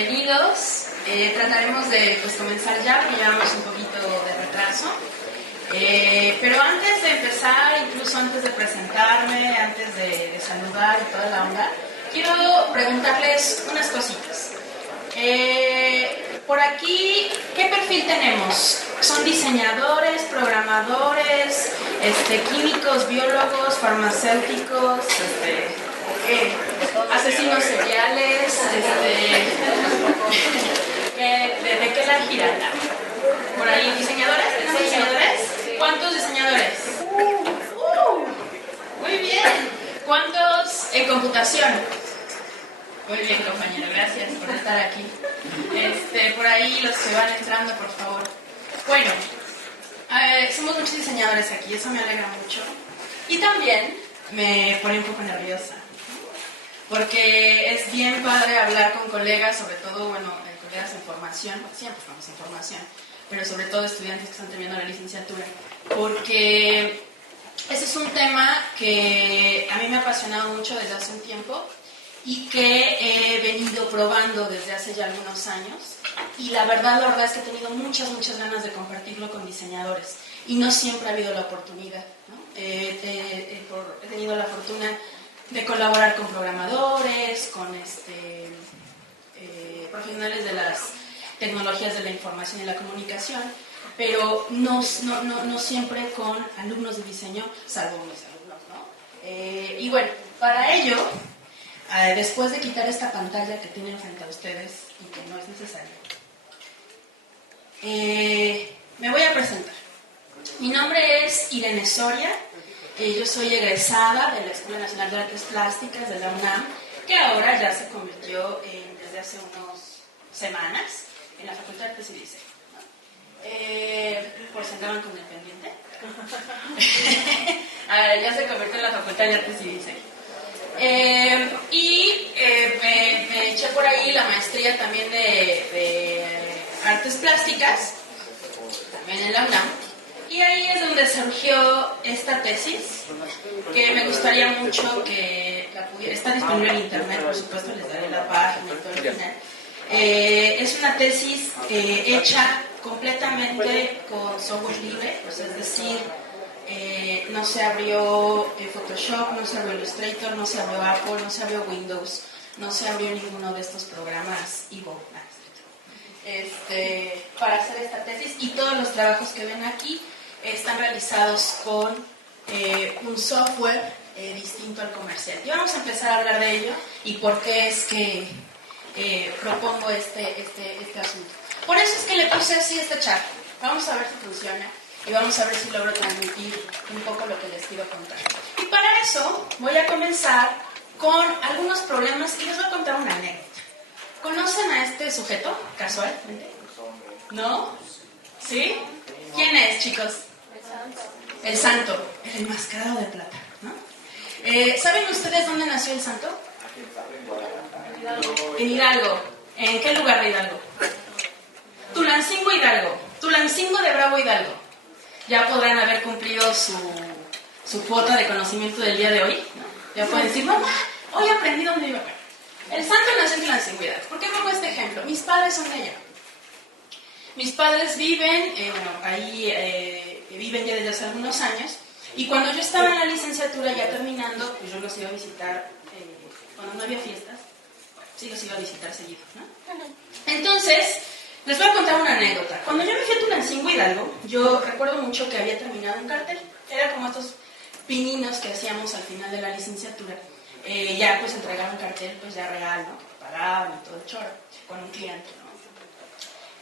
bienvenidos. Trataremos de comenzar ya, porque llevamos un poquito de retraso. Pero antes de empezar, incluso antes de presentarme, antes de saludar y toda la onda, quiero preguntarles unas cositas. Por aquí, ¿qué perfil tenemos? ¿Son diseñadores, programadores, químicos, biólogos, farmacéuticos, asesinos seriales? ¿De qué la giran? ¿Por ahí diseñadores? ¿Tenemos diseñadores? ¿Cuántos diseñadores? Muy bien. ¿Cuántos en computación? Muy bien, compañero, gracias por estar aquí. Por ahí los que van entrando, por favor. Bueno, somos muchos diseñadores aquí, eso me alegra mucho. Y también me pone un poco nerviosa, porque es bien padre hablar con colegas, sobre todo, colegas en formación, siempre estamos en formación, pero sobre todo estudiantes que están terminando la licenciatura, porque ese es un tema que a mí me ha apasionado mucho desde hace un tiempo y que he venido probando desde hace ya algunos años, y la verdad es que he tenido muchas ganas de compartirlo con diseñadores y no siempre ha habido la oportunidad, ¿no? He tenido la fortuna de colaborar con programadores, con profesionales de las tecnologías de la información y la comunicación, pero no siempre con alumnos de diseño, salvo mis alumnos, ¿no? Y bueno, para ello, después de quitar esta pantalla que tienen frente a ustedes y que no es necesaria, me voy a presentar. Mi nombre es Irene Soria, yo soy egresada de la Escuela Nacional de Artes Plásticas de la UNAM, que ahora ya se convirtió desde hace unas semanas en la Facultad de Artes y Diseño, ¿no? Por si andaban con el pendiente. Ya se convirtió en la Facultad de Artes y Diseño. Me eché por ahí la maestría también de Artes Plásticas, también en la UNAM, y ahí es donde surgió esta tesis, que me gustaría mucho que la pudiera, está disponible en internet, por supuesto, les daré la página y todo el final. Es una tesis hecha completamente con software libre, pues es decir, no se abrió Photoshop, no se abrió Illustrator, no se abrió Apple, no se abrió Windows, no se abrió ninguno de estos programas Evo, para hacer esta tesis, y todos los trabajos que ven aquí están realizados con un software distinto al comercial. Y vamos a empezar a hablar de ello y por qué es que propongo este asunto. Por eso es que le puse así esta charla. Vamos a ver si funciona y vamos a ver si logro transmitir un poco lo que les quiero contar. Y para eso voy a comenzar con algunos problemas y les voy a contar una anécdota. ¿Conocen a este sujeto, casualmente? ¿No? ¿Sí? ¿Quién es, chicos? El santo, el enmascarado de plata, ¿no? ¿Saben ustedes dónde nació el santo? En Hidalgo. ¿En qué lugar de Hidalgo? Tulancingo, Hidalgo. Tulancingo de Bravo, Hidalgo. Ya podrán haber cumplido su cuota de conocimiento del día de hoy, ¿no? Ya pueden decir, mamá, hoy aprendí dónde iba. El santo nació en Tulancingo, Hidalgo. ¿Por qué pongo este ejemplo? Mis padres son de allá. Mis padres viven, viven ya desde hace algunos años, y cuando yo estaba en la licenciatura ya terminando, pues yo los iba a visitar, cuando no había fiestas, sí los iba a visitar seguido, ¿no? Entonces, les voy a contar una anécdota. Cuando yo me fui a Tulancingo, Hidalgo, yo recuerdo mucho que había terminado un cartel, era como estos pininos que hacíamos al final de la licenciatura, ya pues entregaba un cartel pues ya real, ¿no? Pagaban y todo el choro, con un cliente, ¿no?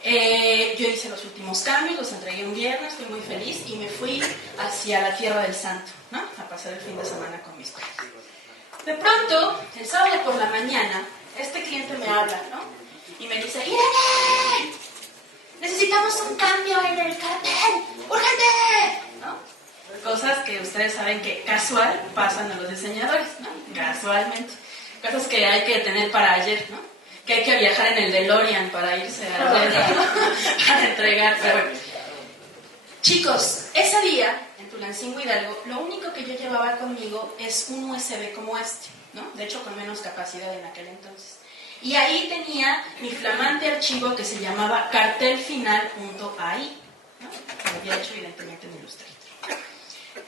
Yo hice los últimos cambios, los entregué un viernes, estoy muy feliz y me fui hacia la Tierra del Santo, ¿no? A pasar el fin de semana con mis padres. De pronto, el sábado por la mañana, este cliente me habla, ¿no? Y me dice, ¡Irene! ¡Necesitamos un cambio en el cartel! ¡Urgente! ¿No? Cosas que ustedes saben que casual pasan a los diseñadores, ¿no? Casualmente. Cosas que hay que tener para ayer, ¿no? Que hay que viajar en el DeLorean para irse a para entregar. Pero bueno. Chicos, ese día en Tulancingo, Hidalgo, lo único que yo llevaba conmigo es un USB como este, ¿no? De hecho, con menos capacidad en aquel entonces. Y ahí tenía mi flamante archivo que se llamaba cartelfinal.ai, ¿no? Lo había hecho evidentemente en Illustrator.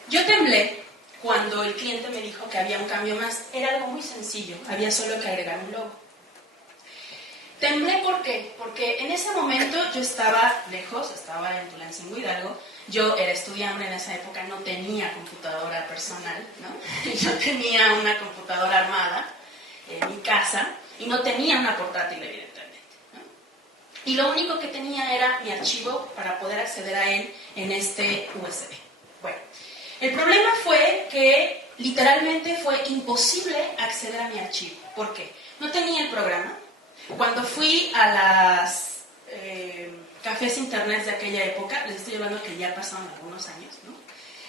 Yo temblé cuando el cliente me dijo que había un cambio más. Era algo muy sencillo, había solo que agregar un logo. Temblé, ¿por qué? Porque en ese momento yo estaba lejos, estaba en Tulancingo, Hidalgo. Yo era estudiante en esa época, no tenía computadora personal, ¿no? Yo tenía una computadora armada en mi casa y no tenía una portátil, evidentemente, ¿no? Y lo único que tenía era mi archivo para poder acceder a él en este USB. Bueno, el problema fue que literalmente fue imposible acceder a mi archivo. ¿Por qué? No tenía el programa. Cuando fui a las cafés internet de aquella época, les estoy hablando que ya pasaron algunos años, ¿no?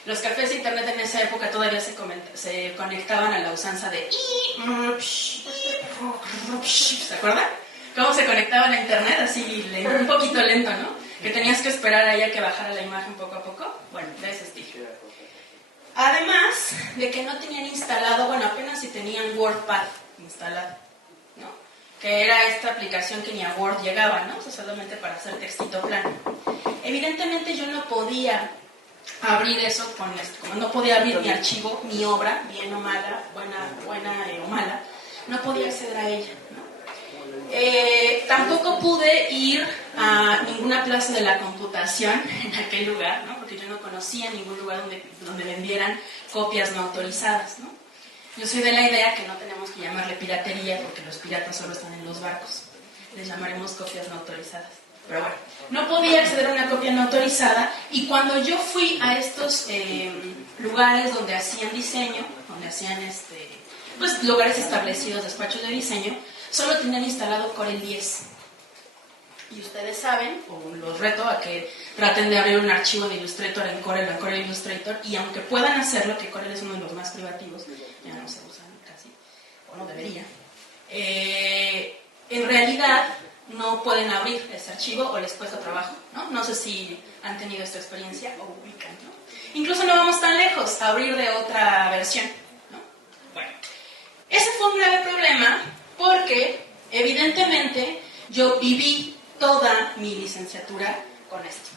Los cafés internet en esa época todavía se conectaban a la usanza de... ¿Se acuerdan? ¿Cómo se conectaba a la internet? Así, un poquito lento, ¿no? Que tenías que esperar ahí a que bajara la imagen poco a poco. Bueno, de ese estilo. Además de que no tenían instalado, bueno, apenas si tenían WordPad instalado, ¿no? Que era esta aplicación que ni a Word llegaba, ¿no? O sea, solamente para hacer textito plano. Evidentemente yo no podía abrir eso con esto, como no podía abrir mi archivo, mi obra, bien o mala, buena o mala, no podía acceder a ella, ¿no? Tampoco pude ir a ninguna plaza de la computación en aquel lugar, ¿no? Porque yo no conocía ningún lugar donde vendieran copias no autorizadas, ¿no? Yo soy de la idea que no tenemos que llamarle piratería porque los piratas solo están en los barcos. Les llamaremos copias no autorizadas. Pero bueno, no podía acceder a una copia no autorizada y cuando yo fui a estos lugares donde hacían diseño, donde hacían pues lugares establecidos, despachos de diseño, solo tenían instalado Corel 10. Y ustedes saben, o los reto a que traten de abrir un archivo de Illustrator en Corel o en Corel Illustrator, y aunque puedan hacerlo, que Corel es uno de los más privativos, ya no se usan casi, o no debería, en realidad no pueden abrir ese archivo o les cuesta trabajo, ¿no? No sé si han tenido esta experiencia o ubican, ¿no? Incluso no vamos tan lejos, a abrir de otra versión, ¿no? Bueno, ese fue un grave problema porque, evidentemente, yo viví toda mi licenciatura con esto.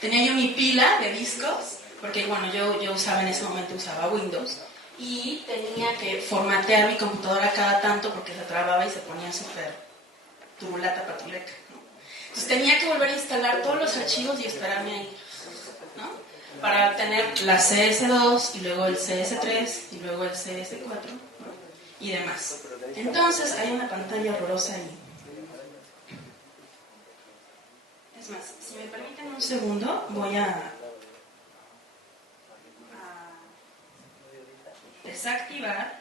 Tenía yo mi pila de discos, porque bueno, yo usaba en ese momento, usaba Windows, y tenía que formatear mi computadora cada tanto porque se trababa y se ponía súper turulata patuleca, ¿no? Entonces tenía que volver a instalar todos los archivos y esperarme ahí, ¿no? Para tener la CS2 y luego el CS3 y luego el CS4, ¿no? Y demás. Entonces hay una pantalla horrorosa ahí. Es más, si me permiten un segundo, voy a desactivar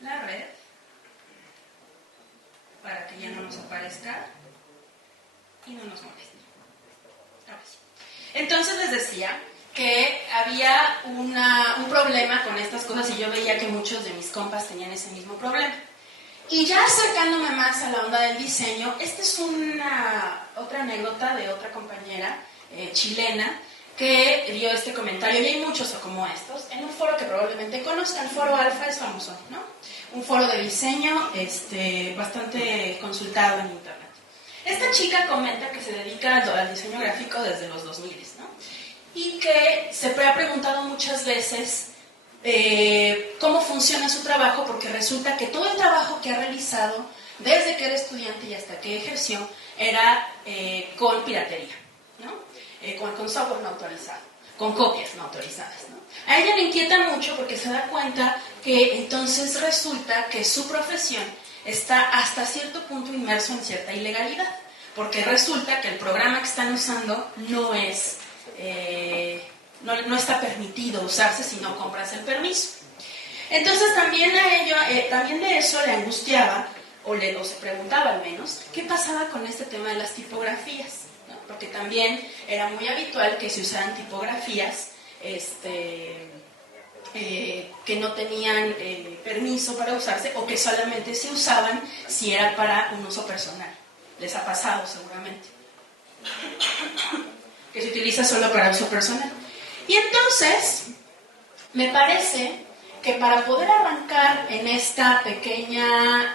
la red para que ya no nos aparezca y no nos moleste. Ahora sí. Entonces les decía que había un problema con estas cosas y yo veía que muchos de mis compas tenían ese mismo problema. Y ya acercándome más a la onda del diseño, esta es otra anécdota de otra compañera chilena que dio este comentario, y hay muchos como estos, en un foro que probablemente conozcan. Foro Alfa es famoso, ¿no? Un foro de diseño bastante consultado en internet. Esta chica comenta que se dedica al diseño gráfico desde los 2000, ¿no? Y que se ha preguntado muchas veces cómo funciona su trabajo, porque resulta que todo el trabajo que ha realizado desde que era estudiante y hasta que ejerció era con piratería, ¿no? Con software no autorizado, con copias no autorizadas, ¿no? A ella le inquieta mucho porque se da cuenta que entonces resulta que su profesión está hasta cierto punto inmerso en cierta ilegalidad, porque resulta que el programa que están usando no está permitido usarse si no compras el permiso. Entonces también a ella, también de eso le angustiaba, o se preguntaba al menos, ¿qué pasaba con este tema de las tipografías? ¿No? Porque también era muy habitual que se usaran tipografías que no tenían permiso para usarse, o que solamente se usaban si era para un uso personal. Les ha pasado seguramente. Que se utiliza solo para uso personal. Y entonces, me parece que para poder arrancar en esta pequeña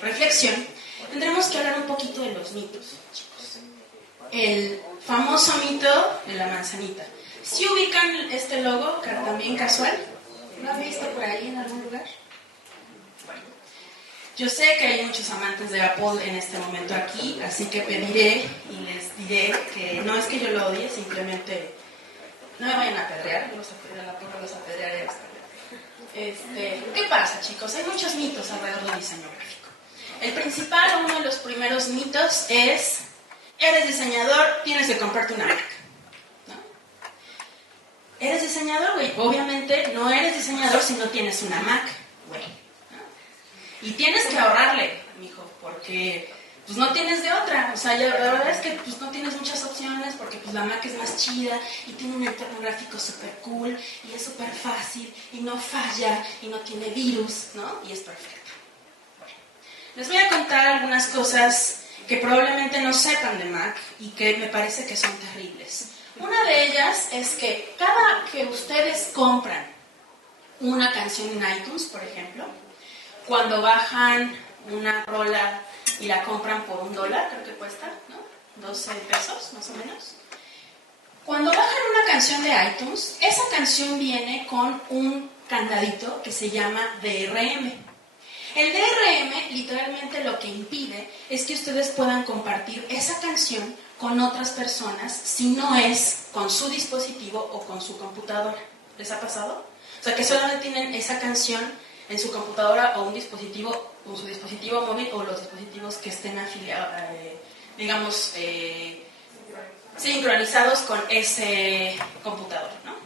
reflexión, tendremos que hablar un poquito de los mitos, chicos. El famoso mito de la manzanita. ¿Sí ubican este logo, también casual? ¿Lo han visto por ahí en algún lugar? Bueno, yo sé que hay muchos amantes de Apple en este momento aquí, así que pediré y les diré que no es que yo lo odie, simplemente no me vayan a apedrear, los apedrearé hasta ¿qué pasa, chicos? Hay muchos mitos alrededor del diseño gráfico. El principal, uno de los primeros mitos es: eres diseñador, tienes que comprarte una Mac. ¿No? ¿Eres diseñador, güey? Obviamente no eres diseñador si no tienes una Mac, güey. ¿No? Y tienes que ahorrarle, mijo, porque pues no tienes de otra. O sea, la verdad es que pues, no tienes muchas opciones porque pues la Mac es más chida y tiene un entorno gráfico súper cool y es súper fácil y no falla y no tiene virus, ¿no? Y es perfecta. Bueno, les voy a contar algunas cosas que probablemente no sepan de Mac y que me parece que son terribles. Una de ellas es que cada que ustedes compran una canción en iTunes, por ejemplo, cuando bajan una rola y la compran por $1, creo que cuesta, ¿no? 12 pesos, más o menos. Cuando bajan una canción de iTunes, esa canción viene con un candadito que se llama DRM. El DRM literalmente lo que impide es que ustedes puedan compartir esa canción con otras personas si no es con su dispositivo o con su computadora. ¿Les ha pasado? O sea, que solamente tienen esa canción en su computadora o un dispositivo, o su dispositivo móvil o los dispositivos que estén afiliados, digamos, sincronizados con ese computador, ¿no?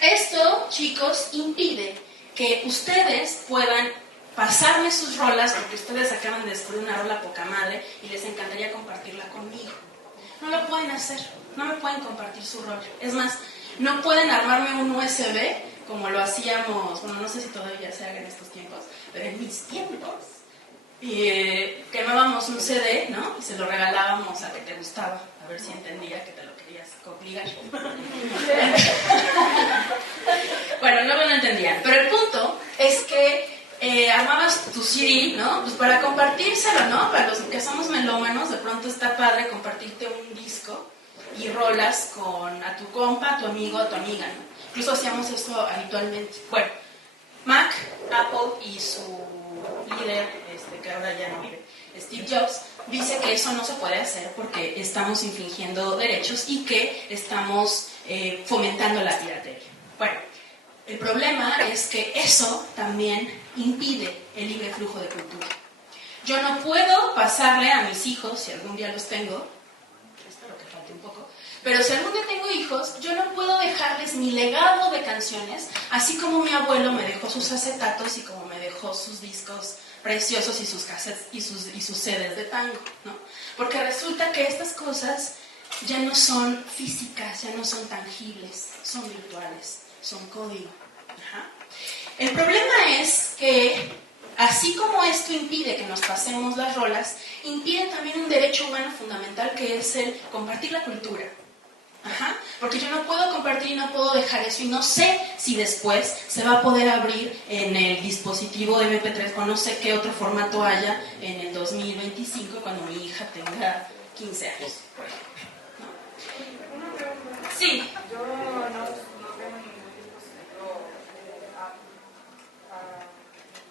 Esto, chicos, impide que ustedes puedan pasarme sus rolas porque ustedes acaban de descubrir una rola poca madre y les encantaría compartirla conmigo. No lo pueden hacer, no me pueden compartir su rola. Es más, no pueden armarme un USB como lo hacíamos, bueno, no sé si todavía se haga en estos tiempos, pero en mis tiempos quemábamos un CD, ¿no? Y se lo regalábamos a que te gustaba, a ver si entendía que te lo querías obligar. Bueno, luego no entendían, pero el punto es que armabas tu CD, ¿no? Pues para compartírselo, ¿no? Para los que somos melómanos, de pronto está padre compartirte un disco y rolas a tu compa, a tu amigo, a tu amiga, ¿no? Incluso hacíamos eso habitualmente. Bueno, Mac, Apple y su líder, que ahora ya no vive, Steve Jobs, dice que eso no se puede hacer porque estamos infringiendo derechos y que estamos fomentando la piratería. Bueno, el problema es que eso también impide el libre flujo de cultura. Yo no puedo pasarle a mis hijos, si algún día los tengo, espero que falte un poco, pero si algún día tengo hijos, yo no puedo dejarles mi legado de canciones, así como mi abuelo me dejó sus acetatos y como me dejó sus discos preciosos y sus cassettes y sus CDs de tango, ¿no? Porque resulta que estas cosas ya no son físicas, ya no son tangibles, son virtuales, son código. Ajá. El problema es que, así como esto impide que nos pasemos las rolas, impide también un derecho humano fundamental que es el compartir la cultura. Ajá, porque yo no puedo compartir y no puedo dejar eso y no sé si después se va a poder abrir en el dispositivo MP3 o no sé qué otro formato haya en el 2025 cuando mi hija tenga 15 años, por ejemplo, ¿no? Sí. Yo no tengo ningún dispositivo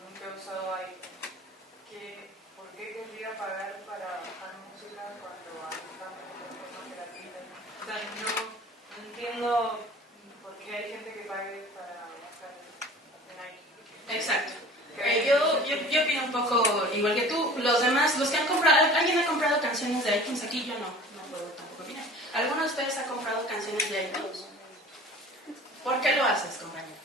nunca he usado ahí. ¿Por qué querría pagar para bajar música cuando hay tantas plataformas gratuitas? O sea, no entiendo por qué hay gente que pague para bajar en ahí. Exacto. Yo opino un poco igual que tú. Los demás, los que han comprado, ¿alguien ha comprado canciones de iTunes aquí? Yo no puedo tampoco opinar. ¿Alguno de ustedes ha comprado canciones de iTunes? ¿Por qué lo haces, compañero?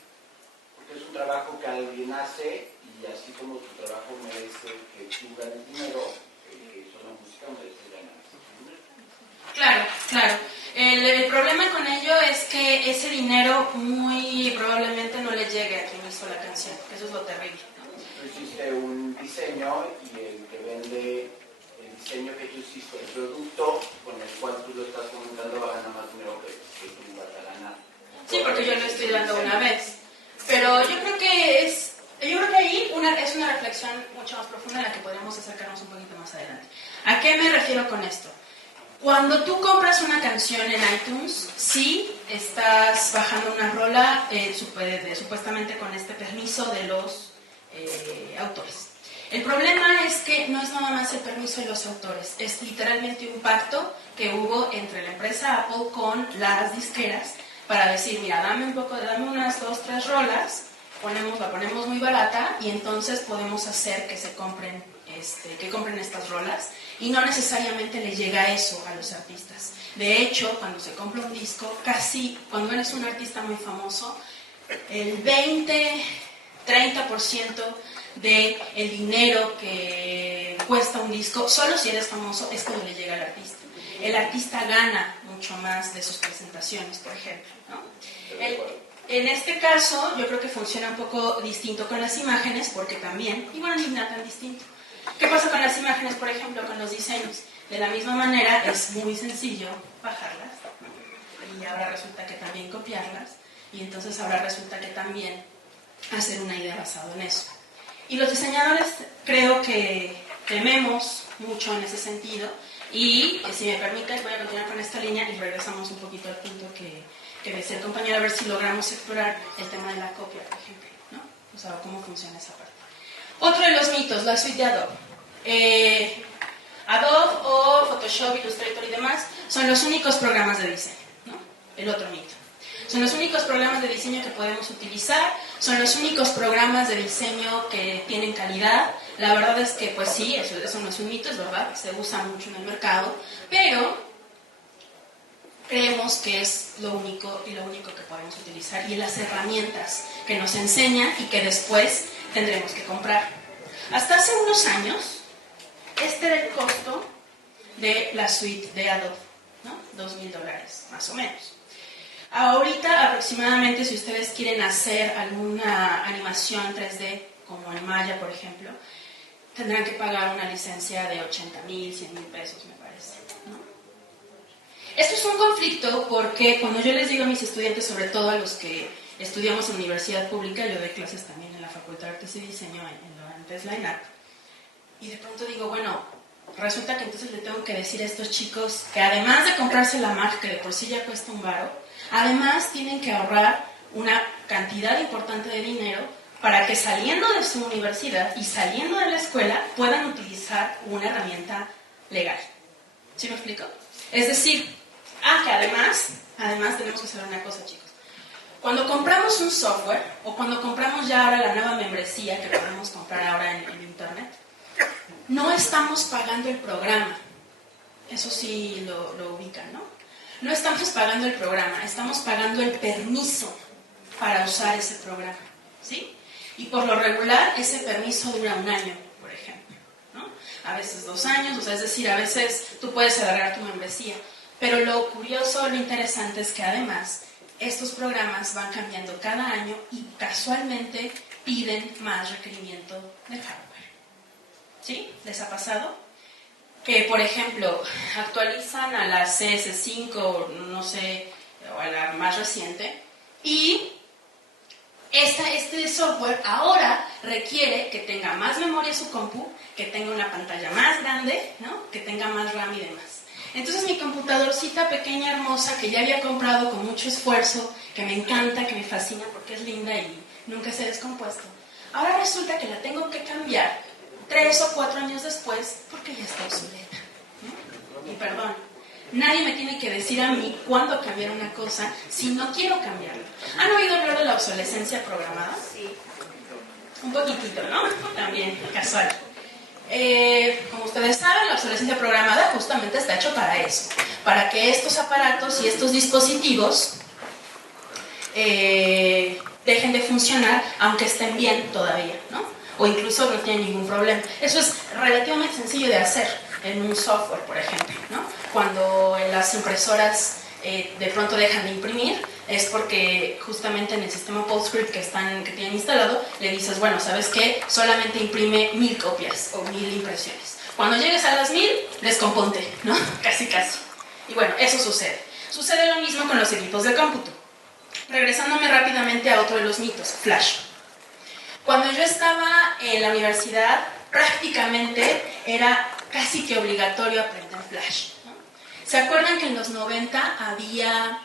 Porque es un trabajo que alguien hace y así como tu trabajo merece que tú ganes dinero, que hizo la música merece ganar dinero. Claro. El problema con ello es que ese dinero muy probablemente no le llegue a quien hizo la canción. Eso es lo terrible, ¿no? Tú hiciste un diseño y el que vende el diseño que tú hiciste, el producto con el cual tú lo estás comentando va a ganar más dinero que tú vas a ganar. Sí, porque yo lo estoy dando una vez. Pero yo creo que ahí es una reflexión mucho más profunda a la que podríamos acercarnos un poquito más adelante. ¿A qué me refiero con esto? Cuando tú compras una canción en iTunes, sí estás bajando una rola supuestamente con este permiso de los autores. El problema es que no es nada más el permiso de los autores, es literalmente un pacto que hubo entre la empresa Apple con las disqueras para decir, mira, dame unas 2, 3 rolas, la ponemos muy barata y entonces podemos hacer que se compren estas rolas, y no necesariamente le llega eso a los artistas. De hecho, cuando se compra un disco, cuando eres un artista muy famoso, el 20-30% del dinero que cuesta un disco, solo si eres famoso, es cuando le llega al artista. El artista gana mucho más de sus presentaciones, por ejemplo, ¿no? En este caso, yo creo que funciona un poco distinto con las imágenes, porque también, y bueno, ni nada tan distinto. ¿Qué pasa con las imágenes, por ejemplo, con los diseños? De la misma manera, es muy sencillo bajarlas, y ahora resulta que también copiarlas, y entonces ahora resulta que también hacer una idea basada en eso. Y los diseñadores creo que tememos mucho en ese sentido, y si me permiten voy a continuar con esta línea y regresamos un poquito al punto que decía el compañero, a ver si logramos explorar el tema de la copia, por ejemplo, ¿no? O sea, cómo funciona esa parte. Otro de los mitos, la suite de Adobe. Adobe o Photoshop, Illustrator y demás son los únicos programas de diseño, ¿no? El otro mito. Son los únicos programas de diseño que podemos utilizar, son los únicos programas de diseño que tienen calidad. La verdad es que, pues sí, eso no es un mito, es verdad, se usa mucho en el mercado, pero creemos que es lo único que podemos utilizar y las herramientas que nos enseñan y que después tendremos que comprar. Hasta hace unos años, este era el costo de la suite de Adobe, ¿no? $2,000, más o menos. Ahorita aproximadamente, si ustedes quieren hacer alguna animación 3D, como en Maya, por ejemplo, tendrán que pagar una licencia de 80,000, 100,000 pesos, me parece, ¿no? Esto es un conflicto porque cuando yo les digo a mis estudiantes, sobre todo a los que estudiamos en universidad pública, yo doy clases también en la Facultad de Artes y Diseño, antes la ENAC, y de pronto digo, bueno, resulta que entonces le tengo que decir a estos chicos que además de comprarse la Mac, que de por sí ya cuesta un varo, además tienen que ahorrar una cantidad importante de dinero para que saliendo de su universidad y saliendo de la escuela puedan utilizar una herramienta legal. ¿Sí me explico? Es decir, que además tenemos que saber una cosa, chicos. Cuando compramos un software, o cuando compramos ya ahora la nueva membresía que podemos comprar ahora en internet, no estamos pagando el programa. Eso sí lo ubican, ¿no? No estamos pagando el programa, estamos pagando el permiso para usar ese programa, ¿sí? Y por lo regular, ese permiso dura 1 año, por ejemplo, ¿no? A veces 2 años, o sea, es decir, a veces tú puedes alargar tu membresía. Pero lo curioso, lo interesante es que además estos programas van cambiando cada año y casualmente piden más requerimiento de hardware. ¿Sí? ¿Les ha pasado? Que, por ejemplo, actualizan a la CS5, no sé, o a la más reciente, y este software ahora requiere que tenga más memoria su compu, que tenga una pantalla más grande, ¿no? Que tenga más RAM y demás. Entonces mi computadorcita pequeña, hermosa, que ya había comprado con mucho esfuerzo, que me encanta, que me fascina porque es linda y nunca se ha descompuesto, ahora resulta que la tengo que cambiar 3 o 4 años después porque ya está obsoleta, ¿no? Y perdón, nadie me tiene que decir a mí cuándo cambiar una cosa si no quiero cambiarla. ¿Han oído hablar de la obsolescencia programada? Sí. Un poquitito, ¿no? También, casual. Como ustedes saben, la obsolescencia programada justamente está hecho para eso, para que estos aparatos y estos dispositivos dejen de funcionar aunque estén bien todavía, ¿no? O incluso no tienen ningún problema. Eso es relativamente sencillo de hacer en un software, por ejemplo, ¿no? Cuando las impresoras de pronto dejan de imprimir, es porque justamente en el sistema PostScript que tienen instalado, le dices, bueno, ¿sabes qué? Solamente imprime 1000 copias o 1000 impresiones. Cuando llegues a las 1000, descomponte, ¿no? Casi. Y bueno, eso sucede. Sucede lo mismo con los equipos de cómputo. regresándome rápidamente a otro de los mitos, Flash. Cuando yo estaba en la universidad, prácticamente era casi que obligatorio aprender Flash, ¿no? ¿Se acuerdan que en los 90 había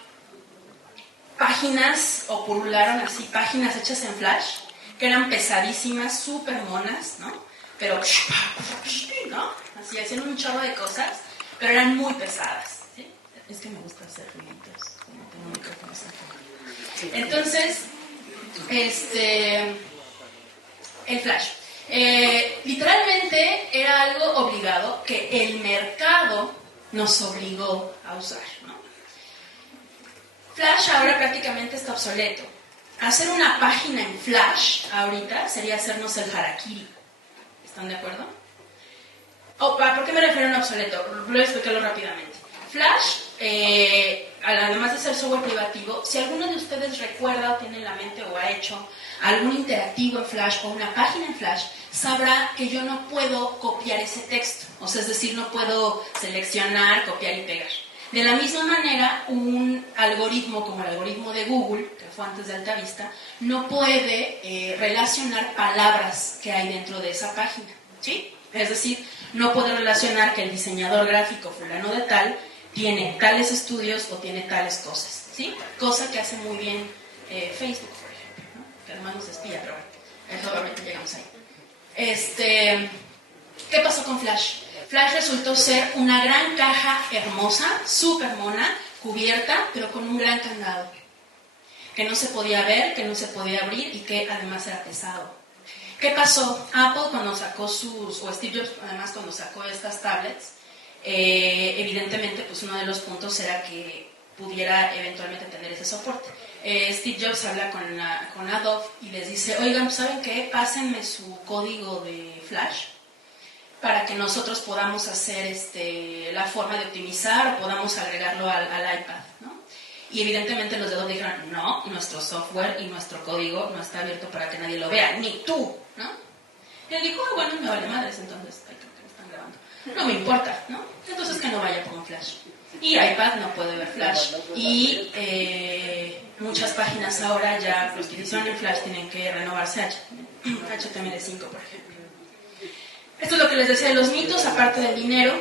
páginas, o pulularon así, páginas hechas en Flash, que eran pesadísimas, súper monas, ¿no? Pero, ¿no? Así, hacían un chorro de cosas, pero eran muy pesadas, ¿sí? Es que me gusta hacer ruiditos, como tengo un micrófono cerca. Entonces, el Flash. Literalmente era algo obligado que el mercado nos obligó a usar, ¿no? Flash ahora prácticamente está obsoleto. Hacer una página en Flash ahorita sería hacernos el harakiri. ¿Están de acuerdo? ¿Por qué me refiero a un obsoleto? Voy a explicarlo rápidamente. Flash, además de ser software privativo, si alguno de ustedes recuerda o tiene en la mente o ha hecho algún interactivo en Flash o una página en Flash, sabrá que yo no puedo copiar ese texto. O sea, es decir, no puedo seleccionar, copiar y pegar. De la misma manera, un algoritmo como el algoritmo de Google, que fue antes de Altavista, no puede relacionar palabras que hay dentro de esa página, ¿sí? Es decir, no puede relacionar que el diseñador gráfico fulano de tal tiene tales estudios o tiene tales cosas, ¿sí? Cosa que hace muy bien Facebook, por ejemplo, ¿no? Que además nos espía, pero bueno, eso obviamente llegamos ahí. ¿Qué pasó con Flash? Flash resultó ser una gran caja hermosa, súper mona, cubierta, pero con un gran candado, que no se podía ver, que no se podía abrir y que además era pesado. ¿Qué pasó? Apple cuando sacó o Steve Jobs además cuando sacó estas tablets, evidentemente pues uno de los puntos era que pudiera eventualmente tener ese soporte. Steve Jobs habla con Adobe y les dice, oigan, ¿saben qué? Pásenme su código de Flash para que nosotros podamos hacer la forma de optimizar o podamos agregarlo al iPad, ¿no? Y evidentemente los de Adobe dijeron, no, nuestro software y nuestro código no está abierto para que nadie lo vea, ni tú, ¿no? Y él dijo, bueno, me vale madres, entonces, ay, creo que me están grabando. No me importa, ¿no? Entonces que no vaya con Flash. Y iPad no puede ver Flash. Y muchas páginas ahora ya, los que hicieron en Flash tienen que renovarse HTML5, por ejemplo. Esto es lo que les decía de los mitos, aparte del dinero,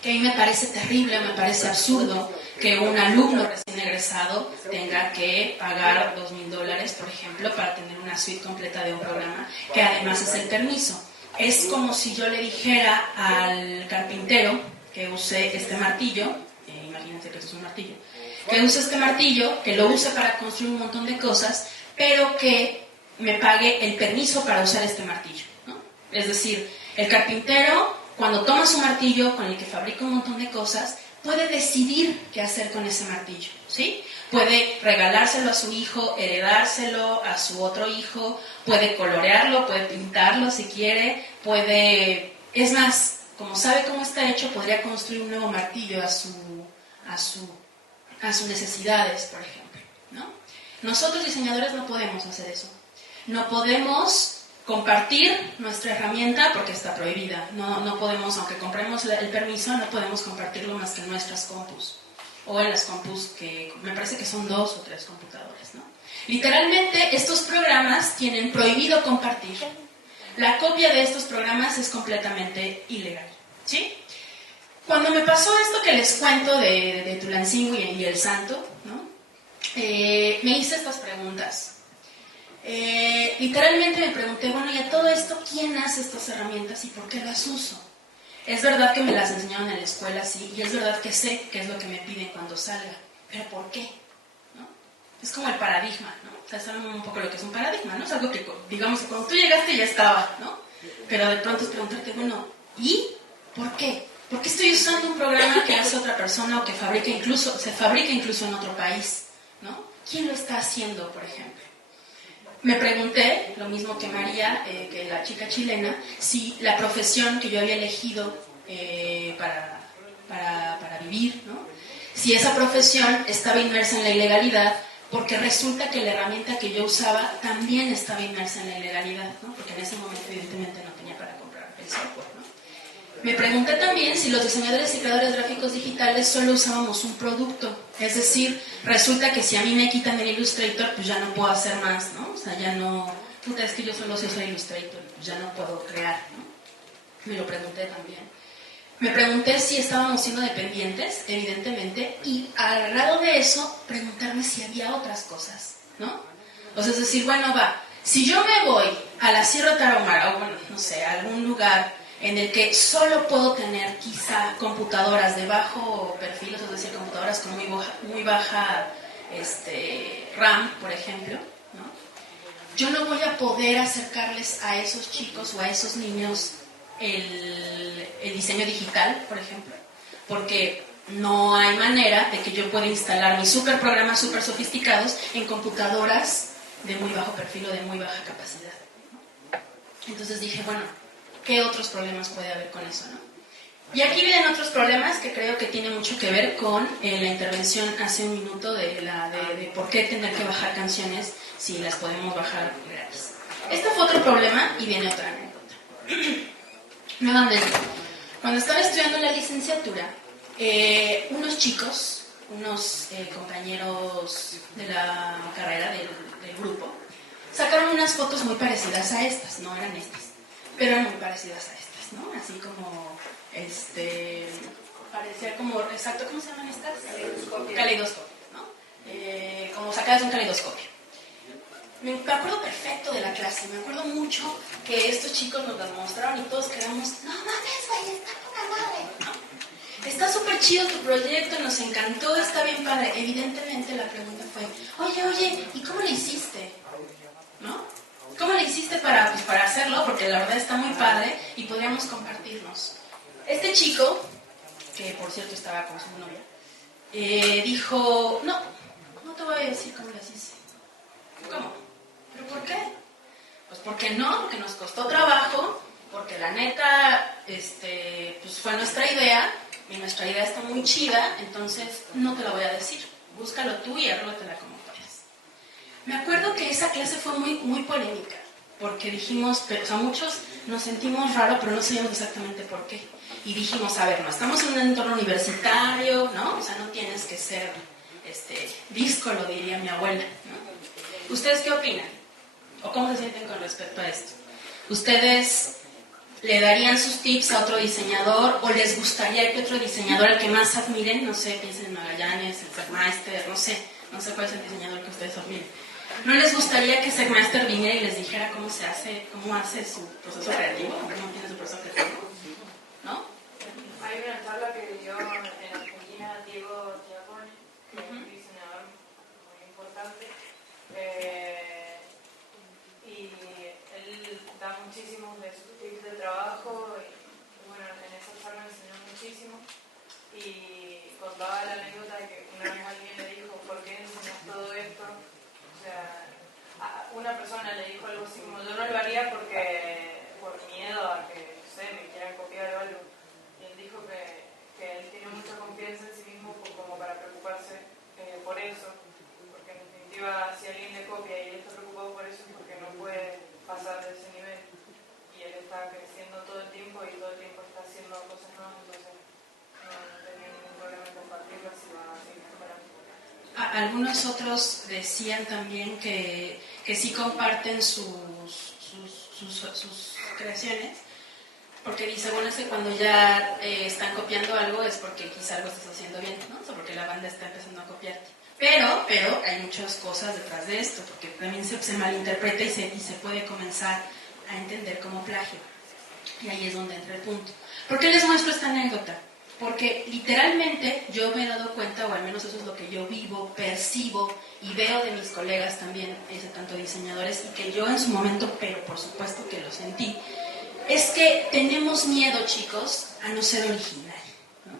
que a mí me parece terrible, me parece absurdo que un alumno recién egresado tenga que pagar $2,000, por ejemplo, para tener una suite completa de un programa, que además es el permiso. Es como si yo le dijera al carpintero que use este martillo, imagínense que esto es un martillo, que use este martillo, que lo use para construir un montón de cosas, pero que me pague el permiso para usar este martillo, ¿no? Es decir, el carpintero, cuando toma su martillo con el que fabrica un montón de cosas, puede decidir qué hacer con ese martillo, ¿sí? Puede regalárselo a su hijo, heredárselo a su otro hijo, puede colorearlo, puede pintarlo si quiere, puede... Es más, como sabe cómo está hecho, podría construir un nuevo martillo a sus necesidades, por ejemplo, ¿no? Nosotros diseñadores no podemos hacer eso. No podemos compartir nuestra herramienta porque está prohibida. No podemos, aunque compremos el permiso, no podemos compartirlo más que en nuestras compus. O en las compus que me parece que son 2 o 3 computadores, ¿no? Literalmente, estos programas tienen prohibido compartir. La copia de estos programas es completamente ilegal, ¿sí? Cuando me pasó esto que les cuento de Tulancingo y el Santo, ¿no? Me hice estas preguntas. Literalmente me pregunté, bueno, y a todo esto, ¿quién hace estas herramientas y por qué las uso? Es verdad que me las enseñaron en la escuela, sí, y es verdad que sé qué es lo que me piden cuando salga, pero ¿por qué? ¿No? Es como el paradigma, ¿no? O sea, saben un poco lo que es un paradigma, ¿no? Es algo que, digamos, que cuando tú llegaste ya estaba, ¿no? Pero de pronto es preguntarte, bueno, ¿y por qué? ¿Por qué estoy usando un programa que hace otra persona o que se fabrica incluso en otro país, ¿no? ¿Quién lo está haciendo, por ejemplo? Me pregunté, lo mismo que María, que la chica chilena, si la profesión que yo había elegido para vivir, ¿no? Si esa profesión estaba inmersa en la ilegalidad, porque resulta que la herramienta que yo usaba también estaba inmersa en la ilegalidad, ¿no? Porque en ese momento evidentemente no tenía para comprar el software, ¿no? Me pregunté también si los diseñadores y creadores gráficos digitales solo usábamos un producto. Es decir, resulta que si a mí me quitan el Illustrator, pues ya no puedo hacer más, ¿no? O sea, ya no... Puta, es que yo solo sé usar Illustrator, pues ya no puedo crear, ¿no? Me lo pregunté también. Me pregunté si estábamos siendo dependientes, evidentemente, y al lado de eso, preguntarme si había otras cosas, ¿no? O sea, es decir, bueno, va, si yo me voy a la Sierra Tarahumara, o bueno, no sé, a algún lugar en el que solo puedo tener quizá computadoras de bajo perfil, es decir, computadoras con muy baja RAM, por ejemplo, ¿no? Yo no voy a poder acercarles a esos chicos o a esos niños el diseño digital, por ejemplo, porque no hay manera de que yo pueda instalar mis super programas super sofisticados en computadoras de muy bajo perfil o de muy baja capacidad. Entonces dije, bueno, ¿qué otros problemas puede haber con eso, no? Y aquí vienen otros problemas que creo que tienen mucho que ver con la intervención hace un minuto de por qué tener que bajar canciones si las podemos bajar gratis. Este fue otro problema y viene otra anécdota. Nuevamente, cuando estaba estudiando la licenciatura, unos chicos, unos compañeros de la carrera, del grupo, sacaron unas fotos muy parecidas a estas, no eran estas, pero eran muy parecidas a estas, ¿no? Así como, parecía como, exacto, ¿cómo se llaman estas? Caleidoscopios, ¿no? Como sacadas de un caleidoscopio. Me acuerdo perfecto de la clase, me acuerdo mucho que estos chicos nos las mostraron y todos quedamos, no mames, güey, está poca madre, ¿no? Está súper chido tu proyecto, nos encantó, está bien padre. Evidentemente la pregunta fue, oye, ¿y cómo le hiciste? ¿No? ¿Cómo le hiciste para hacerlo? Porque la verdad está muy padre y podríamos compartirnos. Este chico, que por cierto estaba con su novia, dijo, no te voy a decir cómo las hice. ¿Cómo? ¿Pero por qué? Pues porque no, porque nos costó trabajo, porque la neta, pues fue nuestra idea, y nuestra idea está muy chida, entonces no te la voy a decir. Búscalo tú y arrólatela como puedas. Me acuerdo que esa clase fue muy, muy polémica, porque dijimos, o sea, muchos nos sentimos raro, pero no sabíamos exactamente por qué. Y dijimos, a ver, no, estamos en un entorno universitario, ¿no? O sea, no tienes que ser díscolo, diría mi abuela, ¿no? ¿Ustedes qué opinan? ¿O cómo se sienten con respecto a esto? ¿Ustedes le darían sus tips a otro diseñador o les gustaría que otro diseñador, al que más admiren, no sé, piensen en Magallanes, en Segmaster, no sé cuál es el diseñador que ustedes admiren, ¿no les gustaría que Segmaster viniera y les dijera cómo hace su proceso creativo, cómo tiene su proceso creativo? ¿No? Hay una charla que dio en Argentina Diego Giacone, que es un diseñador muy importante, y él da muchísimos de sus tips de trabajo y bueno, en esa charla me enseñó muchísimo y contaba la anécdota de que una vez alguien le dijo, ¿por qué enseñas todo esto? O sea, una persona le dijo algo así como, yo no lo haría por miedo a que, no sé, me quieran copiar o algo. Y él dijo que él tiene mucha confianza en sí mismo como para preocuparse por eso, porque en definitiva si alguien le copia y él está preocupado por eso es porque no puede pasar de ese nivel y él está creciendo todo el tiempo y todo el tiempo está haciendo cosas nuevas, entonces no tenía ningún problema en compartirlas y va a seguir mejorando. Algunos otros decían también que sí comparten sus creaciones, porque dice, bueno, es que cuando ya están copiando algo es porque quizá algo estás haciendo bien, ¿no? O sea, porque la banda está empezando a copiarte. Pero hay muchas cosas detrás de esto, porque también se malinterpreta y se puede comenzar a entender como plagio. Y ahí es donde entra el punto. ¿Por qué les muestro esta anécdota? Porque literalmente yo me he dado cuenta, o al menos eso es lo que yo vivo, percibo y veo de mis colegas también, tanto diseñadores, y que yo en su momento, pero por supuesto que lo sentí, es que tenemos miedo, chicos, a no ser original, ¿no?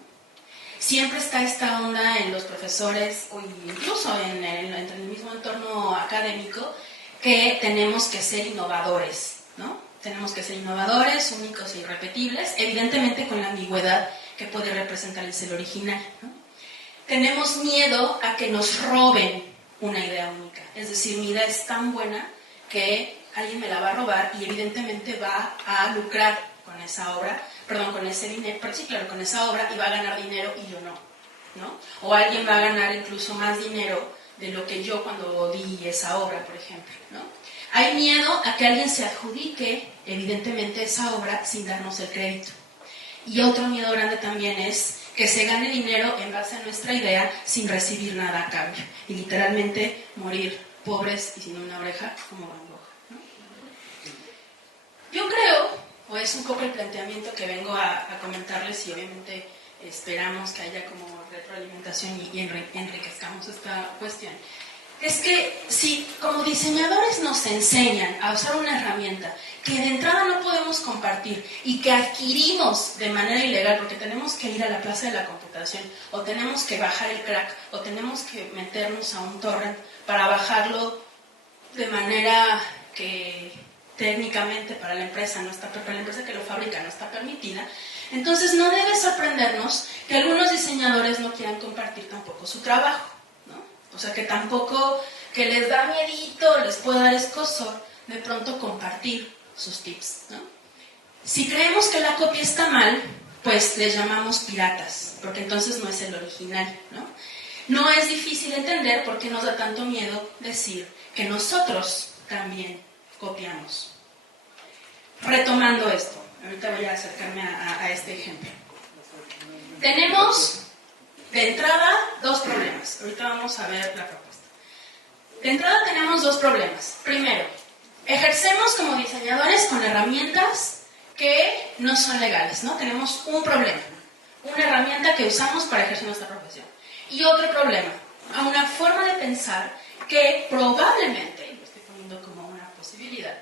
Siempre está esta onda en los profesores, o incluso en el mismo entorno académico, que tenemos que ser innovadores, ¿no? Tenemos que ser innovadores, únicos e irrepetibles, evidentemente con la ambigüedad que puede representar el ser original, ¿no? Tenemos miedo a que nos roben una idea única, es decir, mi idea es tan buena que alguien me la va a robar y evidentemente va a lucrar con esa obra, perdón, con ese dinero, pero sí, claro, con esa obra y va a ganar dinero y yo no, ¿no? O alguien va a ganar incluso más dinero de lo que yo cuando di esa obra, por ejemplo, ¿no? Hay miedo a que alguien se adjudique, evidentemente, esa obra sin darnos el crédito. Y otro miedo grande también es que se gane dinero en base a nuestra idea sin recibir nada a cambio. Y literalmente morir pobres y sin una oreja como Van Gogh, ¿no? Yo creo, o es un poco el planteamiento que vengo a comentarles y obviamente esperamos que haya como retroalimentación y enriquezcamos esta cuestión, es que si como diseñadores nos enseñan a usar una herramienta que de entrada no podemos compartir y que adquirimos de manera ilegal porque tenemos que ir a la plaza de la computación o tenemos que bajar el crack o tenemos que meternos a un torrent para bajarlo de manera que técnicamente para la empresa no está, para la empresa que lo fabrica no está permitida, entonces no debe sorprendernos que algunos diseñadores no quieran compartir tampoco su trabajo, ¿no? O sea, que tampoco, que les da miedito, les puede dar escozor de pronto compartir sus tips, ¿no? Si creemos que la copia está mal, pues les llamamos piratas, porque entonces no es el original, ¿no? No es difícil entender por qué nos da tanto miedo decir que nosotros también copiamos. Retomando esto, ahorita voy a acercarme a este ejemplo. Tenemos de entrada dos problemas. Ahorita vamos a ver la propuesta. De entrada tenemos dos problemas. Primero, ejercemos como diseñadores con herramientas que no son legales, ¿no? Tenemos un problema, una herramienta que usamos para ejercer nuestra profesión. Y otro problema, una forma de pensar que probablemente, lo estoy poniendo como una posibilidad,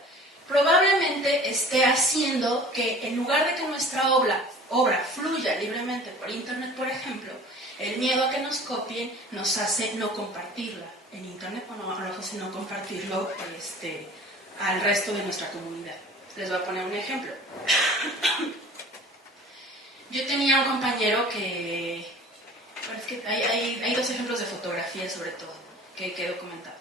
probablemente esté haciendo que en lugar de que nuestra obra fluya libremente por internet, por ejemplo, el miedo a que nos copien nos hace no compartirla en internet o nos hace no compartirlo al resto de nuestra comunidad. Les voy a poner un ejemplo. Yo tenía un compañero que... Bueno, es que hay dos ejemplos de fotografía sobre todo que he documentado.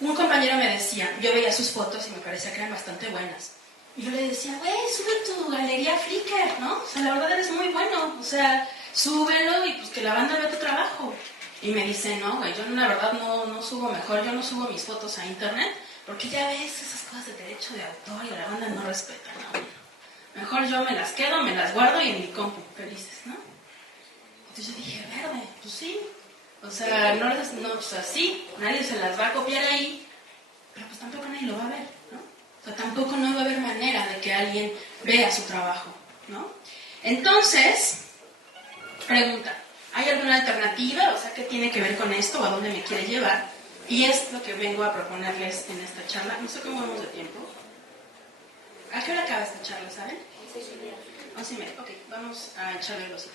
Un compañero me decía, yo veía sus fotos y me parecía que eran bastante buenas. Y yo le decía, güey, sube tu galería Flickr, ¿no? O sea, la verdad eres muy bueno. O sea, súbelo y pues que la banda vea tu trabajo. Y me dice, no, güey, yo la verdad no subo mejor, yo no subo mis fotos a internet porque ya ves esas cosas de derecho de autor y la banda no respeta, ¿no? Mejor yo me las quedo, me las guardo y en mi compu, felices, ¿no? Entonces yo dije, verde, pues sí. O sea, sí, nadie se las va a copiar ahí, pero pues tampoco nadie lo va a ver, ¿no? O sea, tampoco no va a haber manera de que alguien vea su trabajo, ¿no? Entonces, pregunta, ¿hay alguna alternativa? O sea, ¿qué tiene que ver con esto o a dónde me quiere llevar? Y es lo que vengo a proponerles en esta charla. No sé cómo vamos de tiempo. ¿A qué hora acaba esta charla, saben? 11:30. Ok, vamos a echarle los ojos.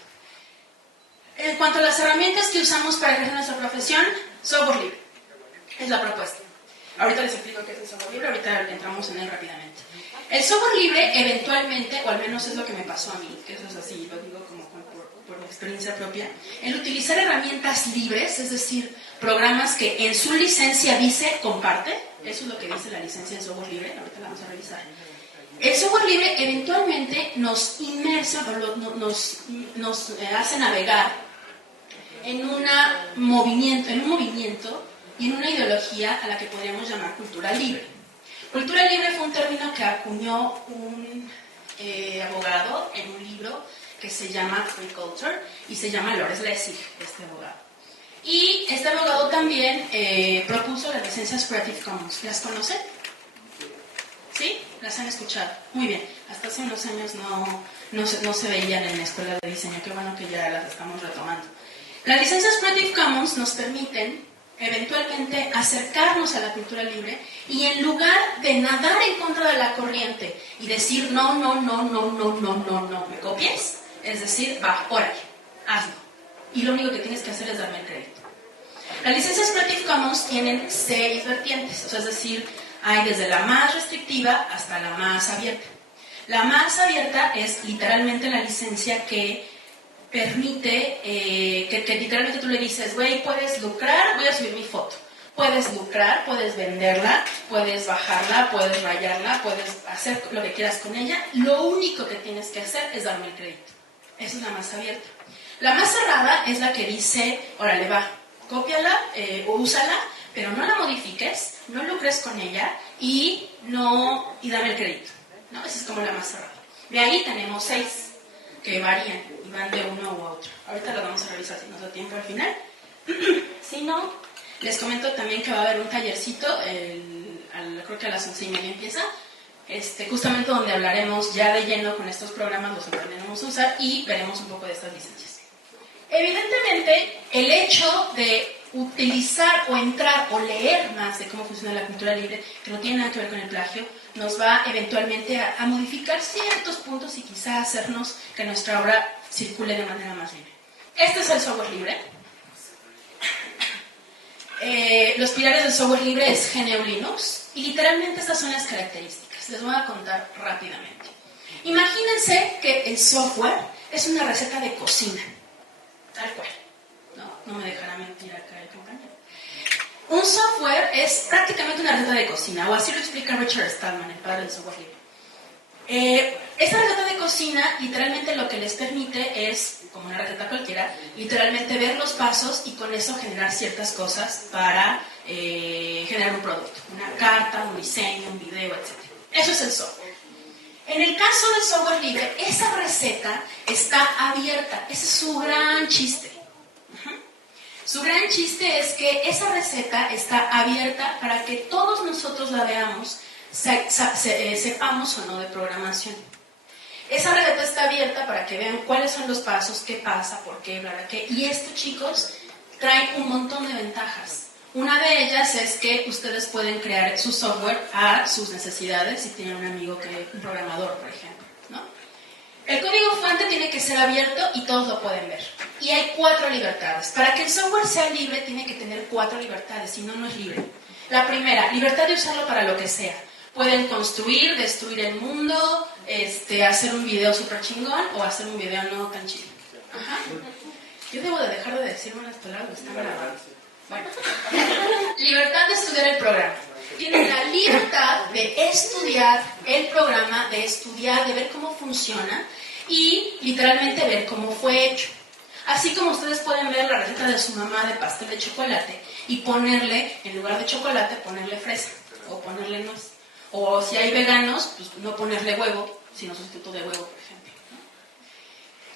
En cuanto a las herramientas que usamos para ejercer nuestra profesión, software libre. Es la propuesta. Ahorita les explico qué es el software libre, ahorita entramos en él rápidamente. El software libre eventualmente, o al menos es lo que me pasó a mí, que eso es así, lo digo como por experiencia propia, el utilizar herramientas libres, es decir, programas que en su licencia dice comparte, eso es lo que dice la licencia en software libre, ahorita la vamos a revisar. El software libre eventualmente nos inmersa, nos hace navegar en un movimiento y en una ideología a la que podríamos llamar cultura libre. Cultura libre fue un término que acuñó un abogado en un libro que se llama Free Culture y se llama Lawrence Lessig, este abogado. Y este abogado también propuso las licencias Creative Commons. ¿Las conocen? ¿Sí? ¿Las han escuchado? Muy bien. Hasta hace unos años no se veían en la escuela de diseño. Qué bueno que ya las estamos retomando. Las licencias Creative Commons nos permiten eventualmente acercarnos a la cultura libre y en lugar de nadar en contra de la corriente y decir no, ¿me copies? Es decir, va, órale, hazlo. Y lo único que tienes que hacer es darme el crédito. Las licencias Creative Commons tienen 6 vertientes, o sea, es decir, hay desde la más restrictiva hasta la más abierta. La más abierta es literalmente la licencia que permite, que literalmente tú le dices, güey, puedes lucrar, voy a subir mi foto. Puedes lucrar, puedes venderla, puedes bajarla, puedes rayarla, puedes hacer lo que quieras con ella. Lo único que tienes que hacer es darme el crédito. Esa es la más abierta. La más cerrada es la que dice, órale, va, cópiala o úsala, pero no la modifiques, no lucres con ella y dame el crédito, ¿no? Esa es como la más cerrada. De ahí tenemos 6 que varían y van de uno u otro. Ahorita lo vamos a revisar si nos da tiempo al final. Si no, les comento también que va a haber un tallercito, creo que a las 11:30 empieza, justamente donde hablaremos ya de lleno con estos programas, los aprenderemos a usar y veremos un poco de estas licencias. Evidentemente, el hecho de utilizar o entrar o leer más de cómo funciona la cultura libre, que no tiene nada que ver con el plagio, nos va eventualmente a modificar ciertos puntos y quizá hacernos que nuestra obra circule de manera más libre. Este es el software libre. Los pilares del software libre es GNU Linux y literalmente estas son las características. Les voy a contar rápidamente. Imagínense que el software es una receta de cocina, tal cual. No me dejará mentir acá el compañero. Un software es prácticamente una receta de cocina, o así lo explica Richard Stallman, el padre del software libre. Esta receta de cocina literalmente lo que les permite es, como una receta cualquiera, literalmente ver los pasos y con eso generar ciertas cosas para generar un producto, una carta, un diseño, un video, etc. Eso es el software. En el caso del software libre, esa receta está abierta. Ese es su gran chiste. Su gran chiste es que esa receta está abierta para que todos nosotros la veamos, sepamos o no de programación. Esa receta está abierta para que vean cuáles son los pasos, qué pasa, por qué, bla, bla, qué. Y esto, chicos, trae un montón de ventajas. Una de ellas es que ustedes pueden crear su software a sus necesidades si tienen un amigo un programador, por ejemplo, ¿no? El código fuente tiene que ser abierto y todos lo pueden ver. Y hay 4 libertades. Para que el software sea libre, tiene que tener 4 libertades, si no, no es libre. La primera, libertad de usarlo para lo que sea. Pueden construir, destruir el mundo, hacer un video súper chingón o hacer un video no tan chido. Ajá. Yo debo de dejar de decirme las palabras, están grabadas. Bueno, libertad de estudiar el programa. Tienen la libertad de estudiar el programa, de estudiar, de ver cómo funciona y literalmente ver cómo fue hecho. Así como ustedes pueden ver la receta de su mamá de pastel de chocolate y ponerle, en lugar de chocolate, ponerle fresa o ponerle nuez. O si hay veganos, pues no ponerle huevo, sino sustituto de huevo, por ejemplo.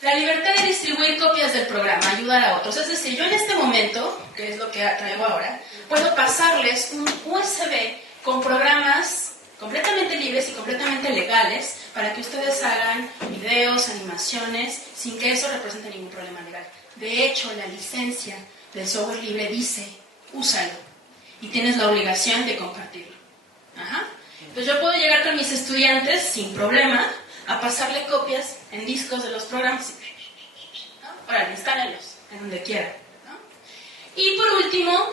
La libertad de distribuir copias del programa, ayudar a otros. Es decir, yo en este momento, que es lo que traigo ahora, puedo pasarles un USB con programas completamente libres y completamente legales para que ustedes hagan videos, animaciones, sin que eso represente ningún problema legal. De hecho, la licencia del software libre dice, úsalo, y tienes la obligación de compartirlo. Ajá. Entonces yo puedo llegar con mis estudiantes sin problema a pasarle copias en discos de los programas. ¿No? Ahora, instálenlos en donde quieran, ¿no? Y por último,